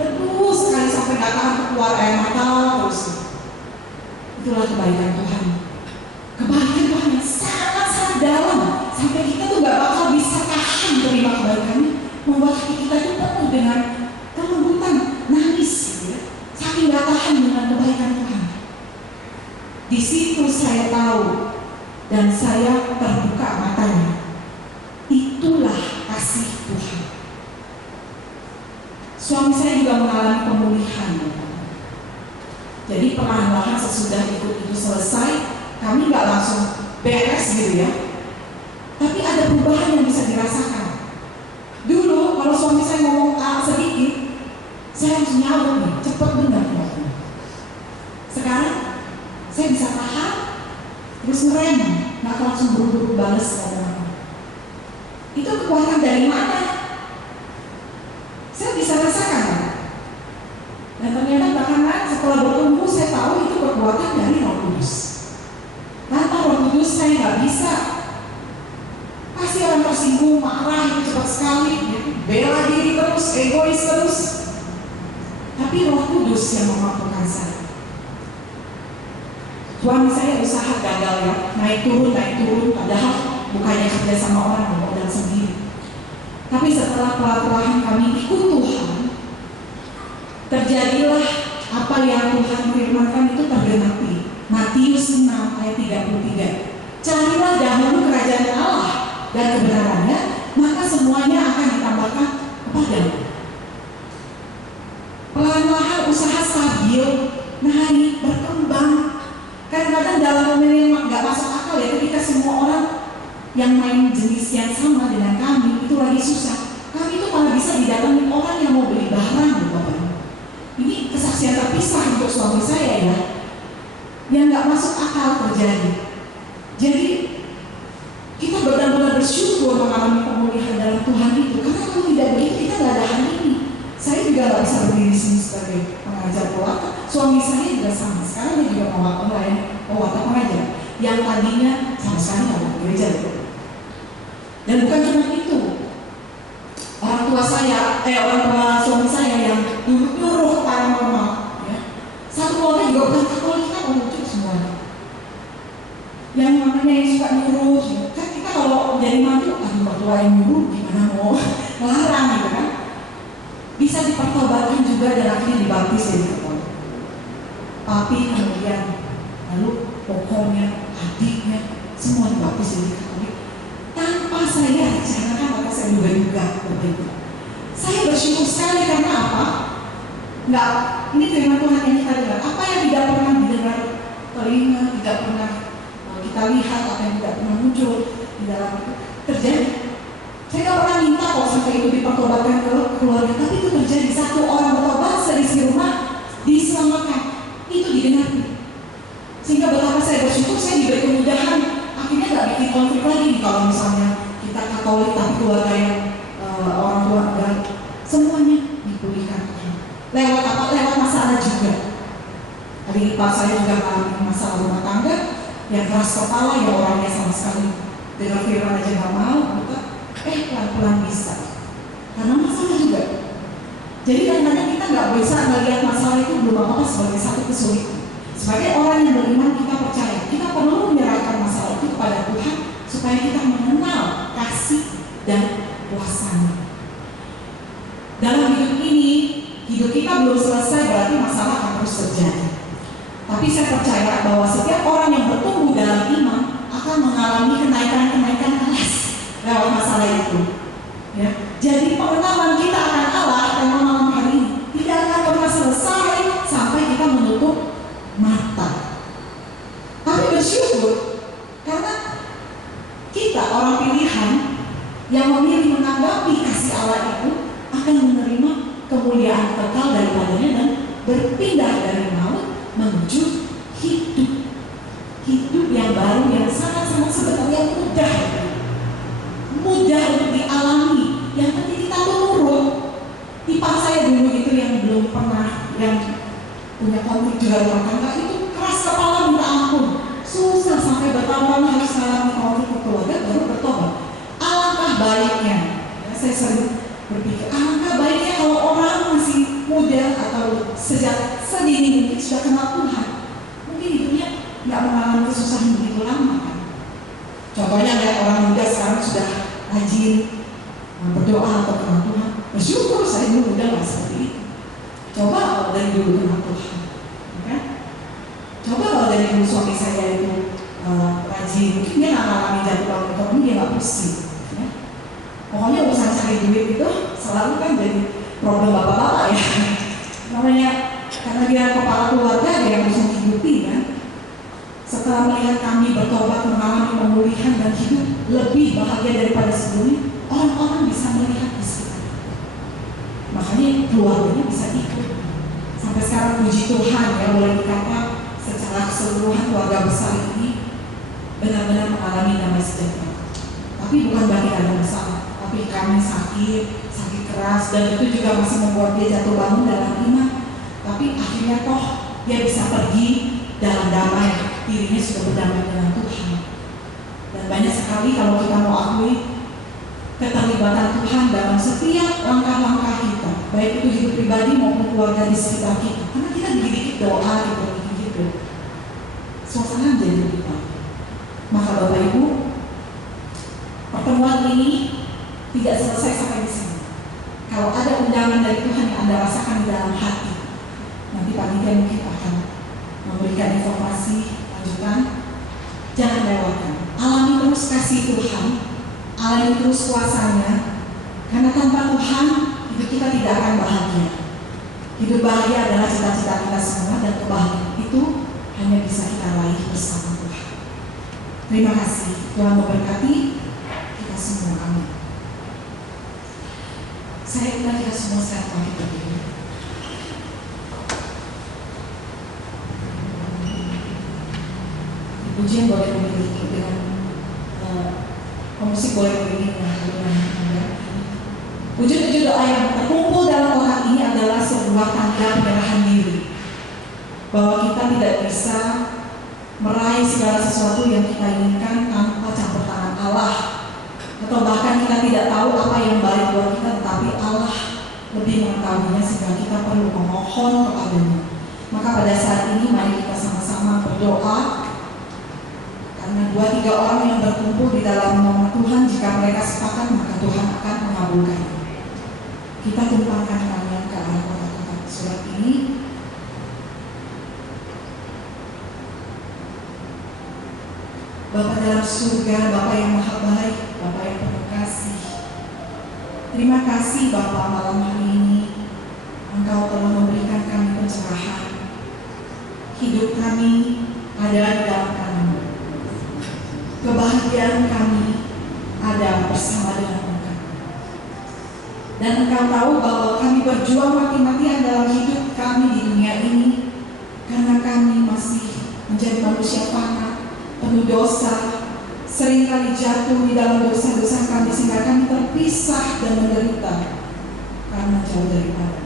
terus sekali sampai nggak tahan keluar air mata terus. Itulah kebaikan Tuhan. Kebaikan Tuhan yang sangat-sangat dalam sampai kita tuh nggak bakal bisa tahan terima kebaikannya, membuat hati kita itu penuh dengan kelembutan, nangis, gitu ya. Saking nggak tahan dengan kebaikan Tuhan. Di situ saya tahu dan saya terbuka matanya. Itulah kasih Tuhan. Suami saya juga mengalami pemulihan. Jadi perlahan-lahan sesudah ikut itu selesai, kami nggak langsung beres gitu ya. Tapi ada perubahan yang bisa dirasakan. Dulu kalau suami saya ngomong sedikit, saya harus nyaut nih, cepet benar. Sekarang saya bisa tahan, terus ngerem, nggak langsung buru-buru balas ngomong. Itu kekuatan dari mana? Saya bisa rasakan kan? Dan ternyata belakangan setelah bertumbuh saya tahu itu kekuatan dari Roh Kudus. Tanpa Roh Kudus saya nggak bisa. Pasti orang tersinggung, marah itu cepat sekali, bela diri terus, egois terus. Tapi Roh Kudus yang memampukan saya. Suami saya usaha gagal ya, naik turun, padahal bukannya kerja sama orang, modal sendiri. Tapi setelah pelan-pelan kami ikut Tuhan, terjadilah apa yang Tuhan firmankan itu tergenapi. Matius 6 ayat 33. Carilah dahulu kerajaan Allah dan kebenarannya, maka semuanya akan ditambahkan kepadamu. Pelan-pelan usaha stabil, naik, berkembang. Kadang-kadang dalam momen yang nggak masuk akal ya, ketika semua orang yang main jenis yang sama dengan kami itu lagi susah, kami itu malah bisa didatangi orang yang mau beli barang, Bapak. Ini kesaksian terpisah untuk suami saya ya, yang nggak masuk akal terjadi. Jadi kita benar-benar bersyukur mengalami pemulihan dalam Tuhan itu, karena kalau tidak begitu kita nggak ada hari ini. Saya juga nggak bisa berdiri sini sebagai pengajar pewarta. Suami saya juga sama. Sekarang dia juga pewarta pengajar. Yang tadinya sama sekali nggak mau gereja. Dan bukan cuma itu. Orang tua suami saya yang nyuruh paranormal, ya. Satu keluarga juga bukan Katolik, kita mengucuk semuanya. Yang namanya yang suka nyuruh, kan kita kalau jadi mantu, mertua yang nyuruh gimana mau melarang gitu kan? Bisa dipertobatkan juga dan akhirnya dibaptis jadi Katolik. Papi kemudian, lalu pokoknya, adiknya, semua dibaptis jadi Katolik. Tanpa saya rencanakan, maka saya duga-duga begitu. Saya bersyukur sekali karena apa? Enggak, ini firman Tuhan yang kita dengar. Apa yang tidak pernah didengar telinga, tidak pernah kita lihat, apa yang tidak pernah muncul di dalam itu terjadi. Saya nggak pernah minta kok sampai itu dipertobatkan ke keluarga, tapi itu terjadi. Satu orang bertobat, seisi rumah diselamatkan. Itu digenapi. Sehingga betapa saya bersyukur saya diberi kemudahan. Akhirnya nggak bikin konflik lagi kalau misalnya kita Katolik tapi keluarga yang tua enggak, semuanya dipulihkan Tuhan. Lewat apa? Lewat masalah juga. Adik ipar saya juga mengalami masalah rumah tangga yang keras kepala, yang orangnya sama sekali dengar firman aja nggak mau, pelan-pelan bisa. Karena masalah juga. Jadi kadang-kadang kita nggak bisa melihat masalah itu belum apa-apa sebagai satu kesulitan. Sebagai orang yang beriman, kita percaya kita perlu menyerahkan masalah itu kepada Tuhan supaya kita mengenal kasih dan kuasa-Nya. Dalam hidup ini, hidup kita belum selesai, berarti masalah akan terus terjadi. Tapi saya percaya bahwa setiap orang yang bertumbuh dalam iman akan mengalami kenaikan-kenaikan kelas lewat masalah itu. Ya. Jadi pengetahuan kita akan Allah tema malam hari ini tidak akan pernah selesai sampai kita menutup mata. Tapi bersyukur karena kita orang pilihan yang memilih menanggapi kasih Allah itu akan menerima kemuliaan kekal daripadanya dan berpindah dari maut menuju hidup yang baru yang sangat-sangat sebenarnya mudah untuk dialami. Yang penting kita turun. Ipar saya dulu itu yang belum pernah, yang punya konflik juga rumah tangga itu keras kepala minta ampun, susah sampai bertahun-tahun harus mengalami konflik keluarga baru bertobat. Alangkah baiknya, ya, saya sering berpikir alangkah baiknya kalau orang masih muda atau sejak sedini mungkin sudah kenal Tuhan, mungkin hidupnya nggak mengalami kesusahan begitu lama kan. Contohnya lihat orang muda sekarang sudah rajin berdoa atau kenal Tuhan. Bersyukur saya dulu muda nggak seperti itu. Coba kalau dari dulu kenal Tuhan, ya? Coba kalau dari dulu suami saya itu rajin, mungkin dia nggak mengalami jatuh bangun ekonomi, dia nggak pusing. Ya? Pokoknya urusan cari duit itu selalu kan jadi problem bapak-bapak ya. Namanya karena dia kepala keluarga, dia yang harus menghidupi kan. Setelah melihat kami bertobat, mengalami pemulihan dan hidup lebih bahagia daripada sebelumnya, orang-orang bisa melihat di sekitar. Makanya keluarganya bisa ikut. Sampai sekarang puji Tuhan ya, boleh dikata secara keseluruhan keluarga besar ini benar-benar mengalami damai sejahtera. Tapi bukan berarti ada masalah. Tapi kami sakit keras, dan itu juga masih membuat dia jatuh bangun dalam iman. Tapi akhirnya toh dia bisa pergi dalam damai. Dirinya sudah berdamai dengan Tuhan. Dan banyak sekali kalau kita mau akui keterlibatan Tuhan dalam setiap langkah-langkah kita, baik itu hidup pribadi maupun keluarga di sekitar kita. Karena kita dikit-dikit doa gitu. Suasana menjadi lebih baik. Maka Bapak Ibu, pertemuan ini tidak selesai sampai di sini. Kalau ada undangan dari Tuhan yang Anda rasakan di dalam hati, nanti panitia mungkin akan memberikan informasi lanjutan. Jangan lewatkan. Alami terus kasih Tuhan, alami terus kuasanya. Karena tanpa Tuhan hidup kita tidak akan bahagia. Hidup bahagia adalah cita-cita kita semua, dan kebahagiaan itu hanya bisa kita raih bersama Tuhan. Terima kasih. Tuhan memberkati kita semua. Amin. Saya undang kita semua sehat bangkit berdiri. Pujian boleh memiliki dengan pemusik boleh memiliki dengan Anda. Wujud-wujud doa yang terkumpul dalam kotak ini adalah sebuah tanda penyerahan diri, bahwa kita tidak bisa meraih segala sesuatu yang kita inginkan tanpa campur tangan Allah, atau bahkan kita tidak tahu apa yang baik buat kita, tetapi Allah lebih mengetahuinya sehingga kita perlu memohon kepadanya. Maka pada saat ini mari kita sama-sama berdoa. Karena 2-3 orang yang berkumpul di dalam nama Tuhan, jika mereka sepakat maka Tuhan akan mengabulkannya. Kita tumpahkan tangan ke arah kotak-kotak surat ini. Bapa dalam surga, Bapa yang maha baik, Bapa yang penuh kasih. Terima kasih Bapa, malam hari ini Engkau telah memberikan kami pencerahan. Hidup kami ada di dalam kami. Kebahagiaan kami ada bersama dengan Engkau. Dan Engkau tahu bahwa kami berjuang mati-matian dalam hidup kami di dunia ini, karena kami masih menjadi manusia fana, penuh dosa, seringkali jatuh di dalam dosa-dosa kami sehingga kami terpisah dan menderita. karena jauh daripada.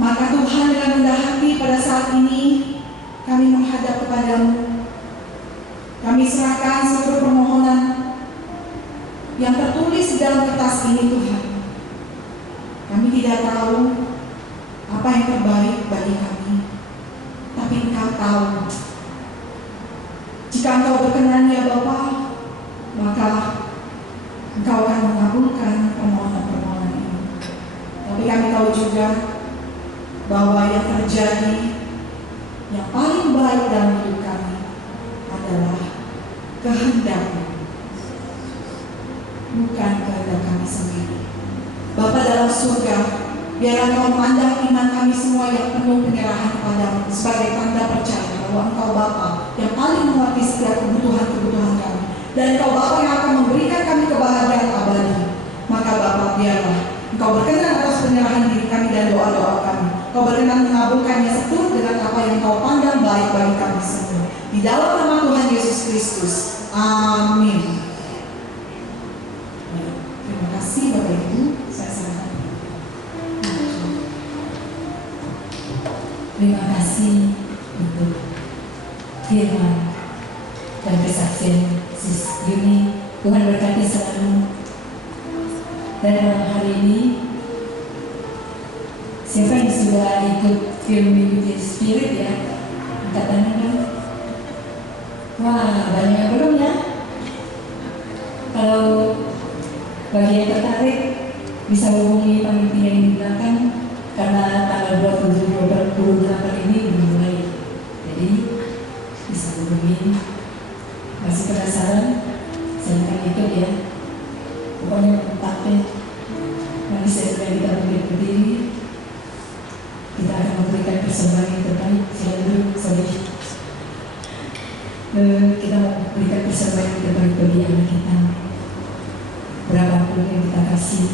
Maka Tuhan dengan rendah hati pada saat ini kami menghadap kepadamu. Kami serahkan seluruh permohonan yang tertulis dalam kertas ini Tuhan. Kami tidak tahu apa yang terbaik bagi kami, tapi Engkau tahu. Jika Engkau berkenan ya Bapa, maka Engkau akan mengabulkan permohonan-permohonan ini. Tapi kami tahu juga bahwa yang terjadi yang paling baik dalam hidup kami adalah kehendak-Mu, bukan kehendak kami sendiri. Bapa dalam surga, biarlah Engkau memandang iman kami semua yang penuh penyerahan kepadamu sebagai tanda percaya bahwa Engkau Bapa yang paling mengerti setiap kebutuhan-kebutuhan kami, dan Engkau Bapa yang akan memberikan kami kebahagiaan abadi. Maka Bapa, biarlah Engkau berkenan atas penyerahan diri kami dan doa-doa kami. Engkau berkenan mengabulkannya seturut dengan apa yang Engkau pandang baik bagi kami semua. Di dalam nama Tuhan Yesus Kristus. Amin. Terima kasih Bapak Ibu. Saya serahkan. Terima kasih untuk firman dan kesaksian Sis Yuni. Tuhan berkati selalu. Dan malam hari ini, siapa yang sudah ikut film Minggu Spirit ya? Angkat tangan dong. Wah, banyak yang belum ya? Kalau bagi yang tertarik, bisa hubungi panitia yang di belakang, karena tanggal 27-28 ini dimulai. Jadi, bisa hubungi. Masih penasaran? Silahkan ikut ya. Pokoknya tempatnya nanti setelah kita berdiri, kita akan memberikan persembahan yang terbaik. Silakan dulu, sorry. Kita memberikan persembahan yang terbaik bagi anak kita. Berapapun yang kita kasih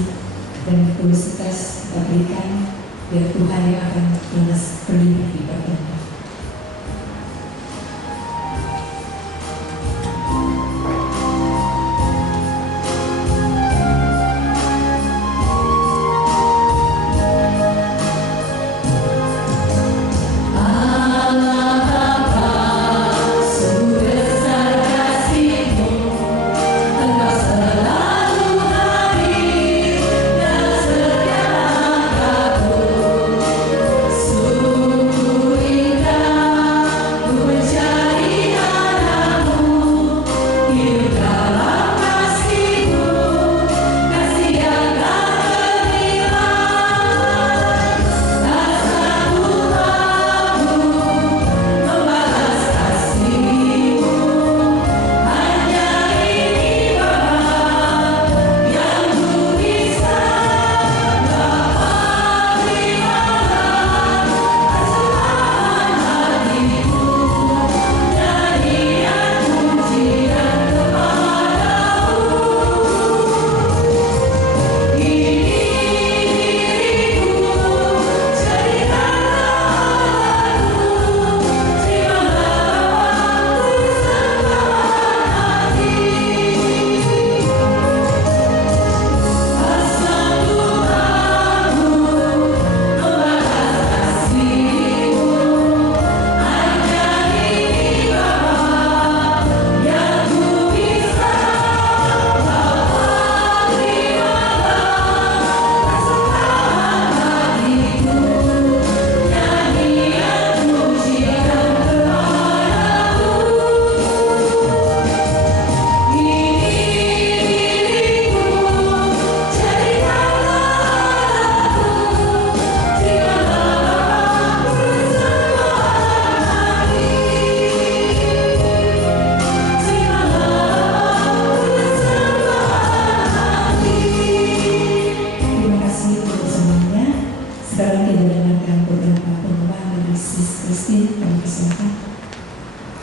dan tulus kita berikan, biar Tuhan yang akan berlimpah di bagian.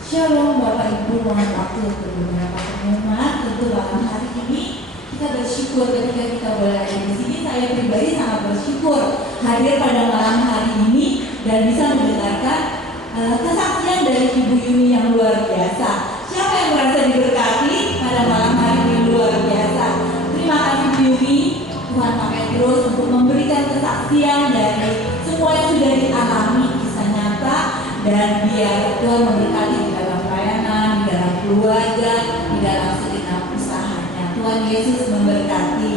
Shalom Bapak Ibu, mohon waktu untuk beberapa pengumuman. Tentu malam hari ini kita bersyukur ketika kita boleh ada di sini. Saya pribadi sangat bersyukur hadir pada malam hari ini dan bisa mendengarkan kesaksian dari Ibu Yuni yang luar biasa. Siapa yang merasa diberkati pada malam hari ini luar biasa? Terima kasih Ibu Yuni. Tuhan pakai terus Tuhan memberkati di dalam pelayanan, di dalam keluarga, di dalam segenap usahanya. Tuhan Yesus memberkati.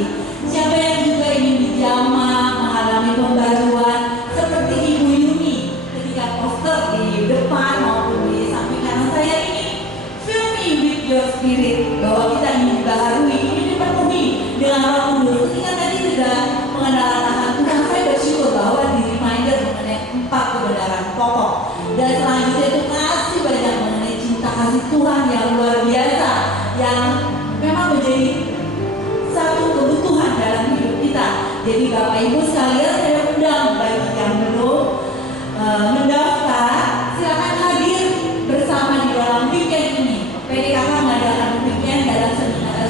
Siapa yang juga ingin dijamah, mengalami pembaruan seperti Ibu Yuni ketika poster di depan maupun di samping kanan saya ini, fill me with your spirit, bahwa kita ingin dibaharui, ingin dipenuhi dengan Roh Kudus. Ketika tadi sudah mengenal akan Tuhan, saya bersyukur bahwa di reminder mengenai 4 kebenaran pokok, dan selanjutnya itu masih banyak mengenai cinta kasih Tuhan yang luar biasa, yang memang menjadi satu kebutuhan dalam hidup kita. Jadi Bapak Ibu sekalian, saya undang bagi yang belum mendaftar, silakan hadir bersama di dalam weekend ini. PDKK mengadakan weekend dalam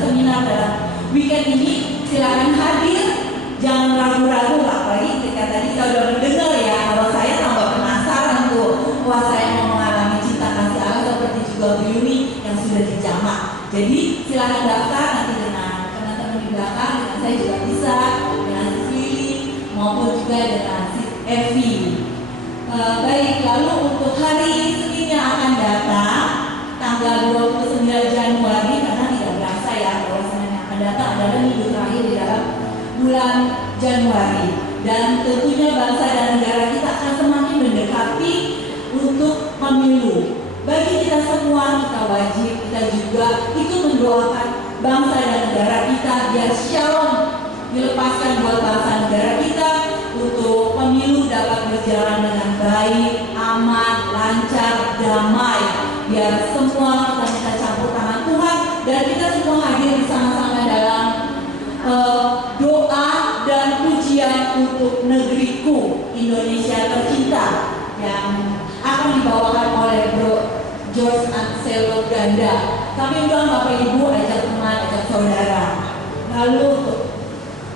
seminar dalam weekend ini. Silakan hadir, jangan ragu-ragu, apalagi ketika tadi kita sudah mendengar ya, kalau saya tambah penasaran tuh, wah saya mau mengalami cinta kasih Allah seperti juga Bu Yuni yang sudah dijamah. Jadi silakan daftar nanti dengan teman-teman di belakang, dengan saya juga bisa, dengan Sis Lili maupun juga dengan Sis Evi. Baik, lalu untuk hari Senin yang akan datang tanggal 29 Januari, karena tidak berasa ya bahwa Senin yang akan datang adalah minggu terakhir di dalam bulan Januari, dan tentunya bangsa dan negara kita akan semakin mendekati untuk pemilu. Bagi kita semua, kita wajib, kita juga ikut mendoakan bangsa dan negara kita biar shalom dilepaskan buat bangsa negara kita, untuk pemilu dapat berjalan dengan baik, aman, lancar, damai, biar semua kita campur tangan Tuhan dan kita semua hadir bersama-sama dalam doa dan pujian untuk negeriku Indonesia tercinta yang akan dibawakan oleh Bro George Anselo Ganda. Kami undang Bapak Ibu, ajak teman, ajak saudara. Lalu untuk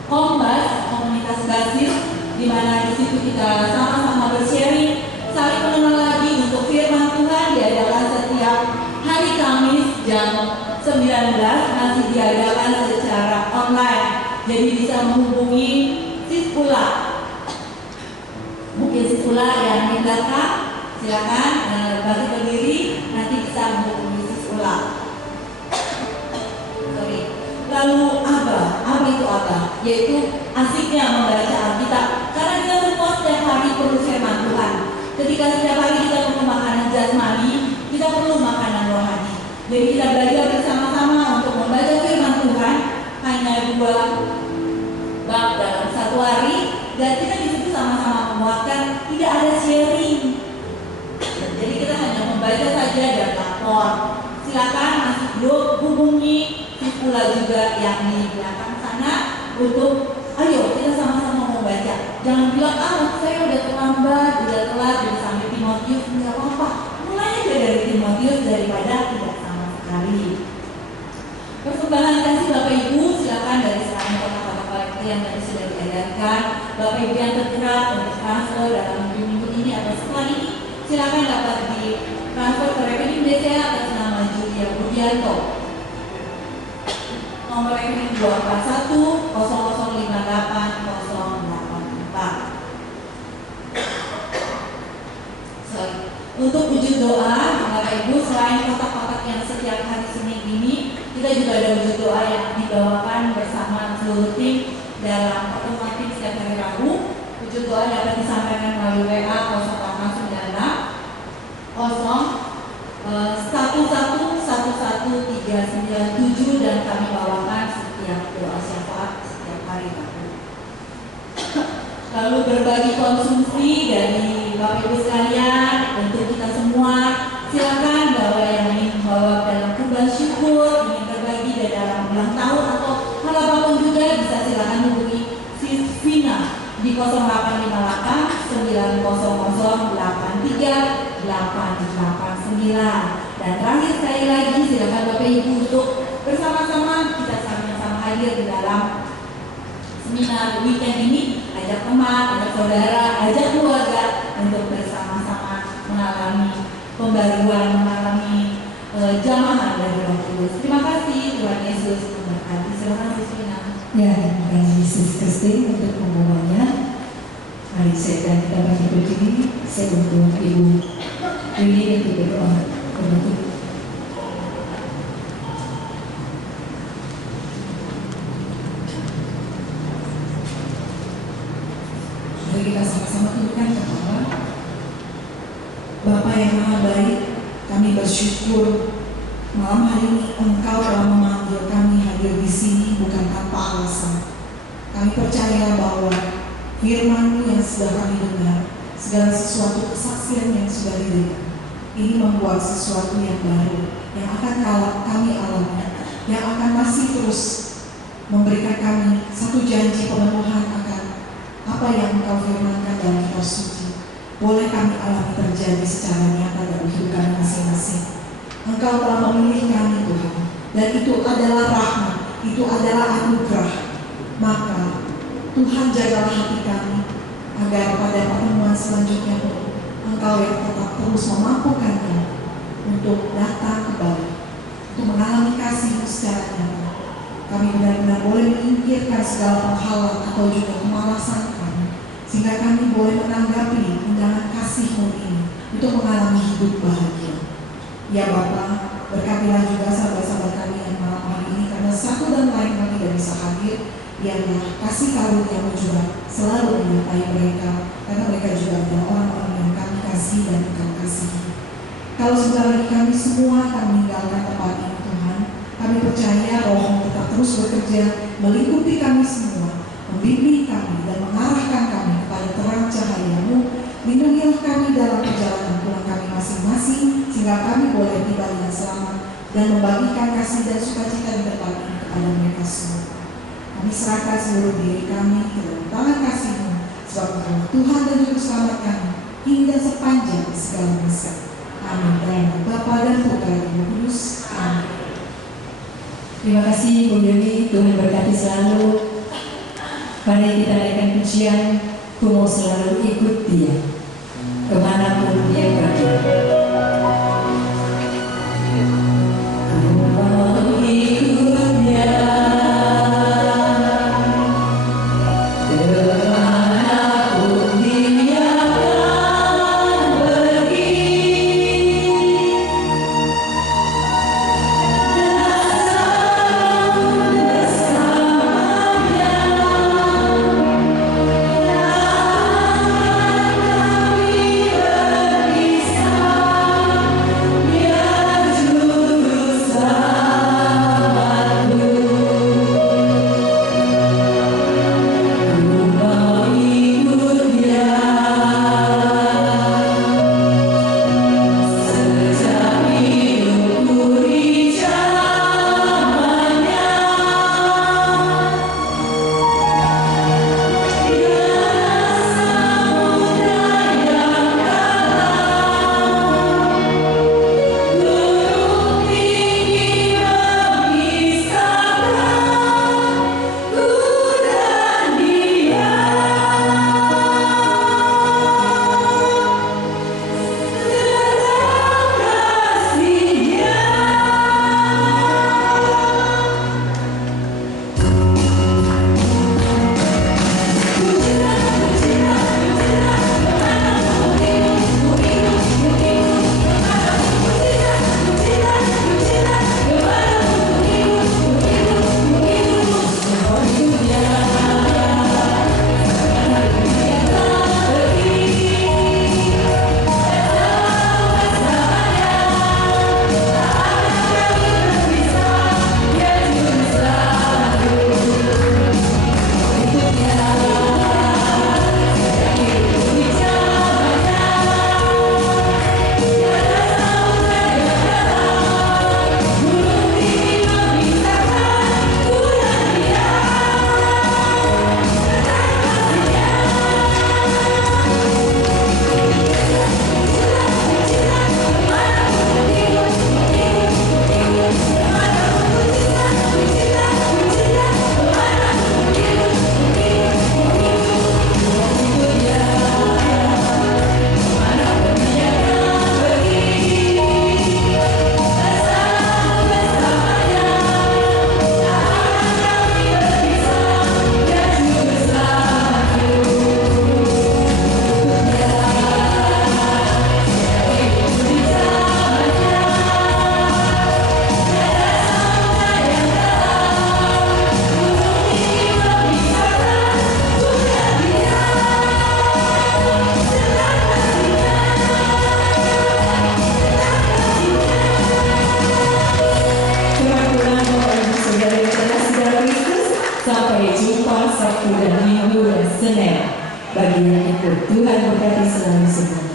Kombas, komunitas Basil, di mana di situ kita sama-sama bersharing, saling mengenal lagi. Untuk firman Tuhan diadakan setiap hari Kamis jam 19, masih diadakan secara online. Jadi bisa menghubungi Sis Ula. Mungkin Sis Ula yang di belakang, silakan bagi berdiri, nanti bisa menghubungi Sis Ula. Lalu apa itu apa? Yaitu asiknya membaca Alkitab. Karena kita semua setiap hari perlu firman Tuhan. Ketika setiap hari kita perlu makanan jasmani, kita perlu makanan rohani. Jadi kita belajar bersama-sama untuk membaca firman Tuhan, hanya 2 bab dalam 1 hari, dan kita di situ sama-sama menguatkan, tidak ada sharing. Jadi kita hanya membaca saja dan lapor. Silakan masih belum hubungi Pula juga yang di belakang sana untuk ayo kita sama-sama membaca. Jangan bilang saya udah terlambat, udah telat, udah sampai Timotius, nggak apa-apa. Mulai aja dari Timotius daripada tidak sama sekali. Persembahan kasih Bapak Ibu silakan dari selain kota-kota yang tadi sudah diedarkan. Bapak Ibu yang tergerak untuk transfer dalam minggu ini atau setelah ini, silakan dapat di transfer ke rekening BCA atas nama Julia Budianto. Nomor rekening 241 0058 084. Untuk wujud doa, Bapak Ibu, selain kotak-kotak yang setiap hari Senin ini, kita juga ada wujud doa yang dibawakan bersama seluruh tim dalam pertemuan tim setiap hari Rabu. Wujud doa dapat disampaikan melalui WA 0896 1111397 dan kami bawakan setiap doa syafaat setiap hari Rabu. Lalu berbagi konsumsi dari Bapak Ibu sekalian untuk kita semua, silakan bawa yang ingin membawa dalam kurban syukur, ingin berbagi dari dalam ulang tahun atau hal apapun juga bisa silakan hubungi Sis Vina di 0858 900 83 889. Dan terakhir sekali lagi silakan Bapak Ibu untuk bersama-sama kita sama-sama hadir di dalam seminar weekend ini. Ajak teman, ajak saudara, ajak keluarga untuk bersama-sama mengalami pembaruan, mengalami jamaah dari Roh Kudus. Terima kasih, Tuhan Yesus memberkati. Silakan Kristina. Ya, terima kasih Sis Christine untuk pengumumannya. Mari saya dan kita bagi berdiri, saya untuk Ibu Yuni untuk berdoa penutup. Mari kita sama-sama tundukkan kepala. Bapa yang Maha Baik, kami bersyukur malam hari ini Engkau telah memanggil kami hadir di sini bukan tanpa alasan. Kami percaya bahwa firman-Mu yang sudah kami dengar, segala sesuatu kesaksian yang sudah didengar, ini membuat sesuatu yang baru, yang akan kami alami, yang akan masih terus memberikan kami satu janji pemenuhan akan apa yang Engkau firmankan dalam kitab suci. Boleh kami alami terjadi secara nyata dalam hidup kami masing-masing. Engkau telah memilih kami Tuhan, dan itu adalah rahmat, itu adalah anugerah. Maka Tuhan jagalah hati kami, agar pada pertemuan selanjutnya Engkau yang tetap terus memampukan kami untuk datang kembali, untuk mengalami kasih-Mu secara nyata. Kami benar-benar boleh menyingkirkan segala penghalang atau juga kemalasan kami, sehingga kami boleh menanggapi undangan kasih-Mu ini untuk mengalami hidup bahagia. Ya Bapa, berkatilah juga sahabat-sahabat kami yang malam hari ini, karena satu dan lain kami tidak bisa hadir, biarlah kasih karunia-Mu juga selalu menyertai mereka, karena mereka juga adalah orang-orang yang kami kasih dan Engkau kasihi. Kalau sebentar lagi kami semua akan meninggalkan tempat ini Tuhan, kami percaya Roh-Mu tetap terus bekerja, melingkupi kami semua, membimbing kami dan mengarahkan kami kepada terang cahaya-Mu. Lindungilah kami dalam perjalanan pulang kami masing-masing, sehingga kami boleh tiba dengan selamat dan membagikan kasih dan sukacita di tempat ini kepada mereka semua. Kami serahkan seluruh diri kami ke dalam tangan kasih-Mu, sebab Engkau Tuhan dan Juru Selamat kami hingga sepanjang segala masa. Amin. Dalam nama Bapa dan Putra dan Roh Kudus. Amin. Terima kasih Bu Yuni, Tuhan berkati selalu. Mari kita naikkan pujian, ku mau selalu ikut Dia kemanapun Dia pergi. Ku mau ikut Dia kemanapun Dia akan pergi. Bersamanya, kami Senin. Bagi yang ikut, Tuhan berkati selalu semua.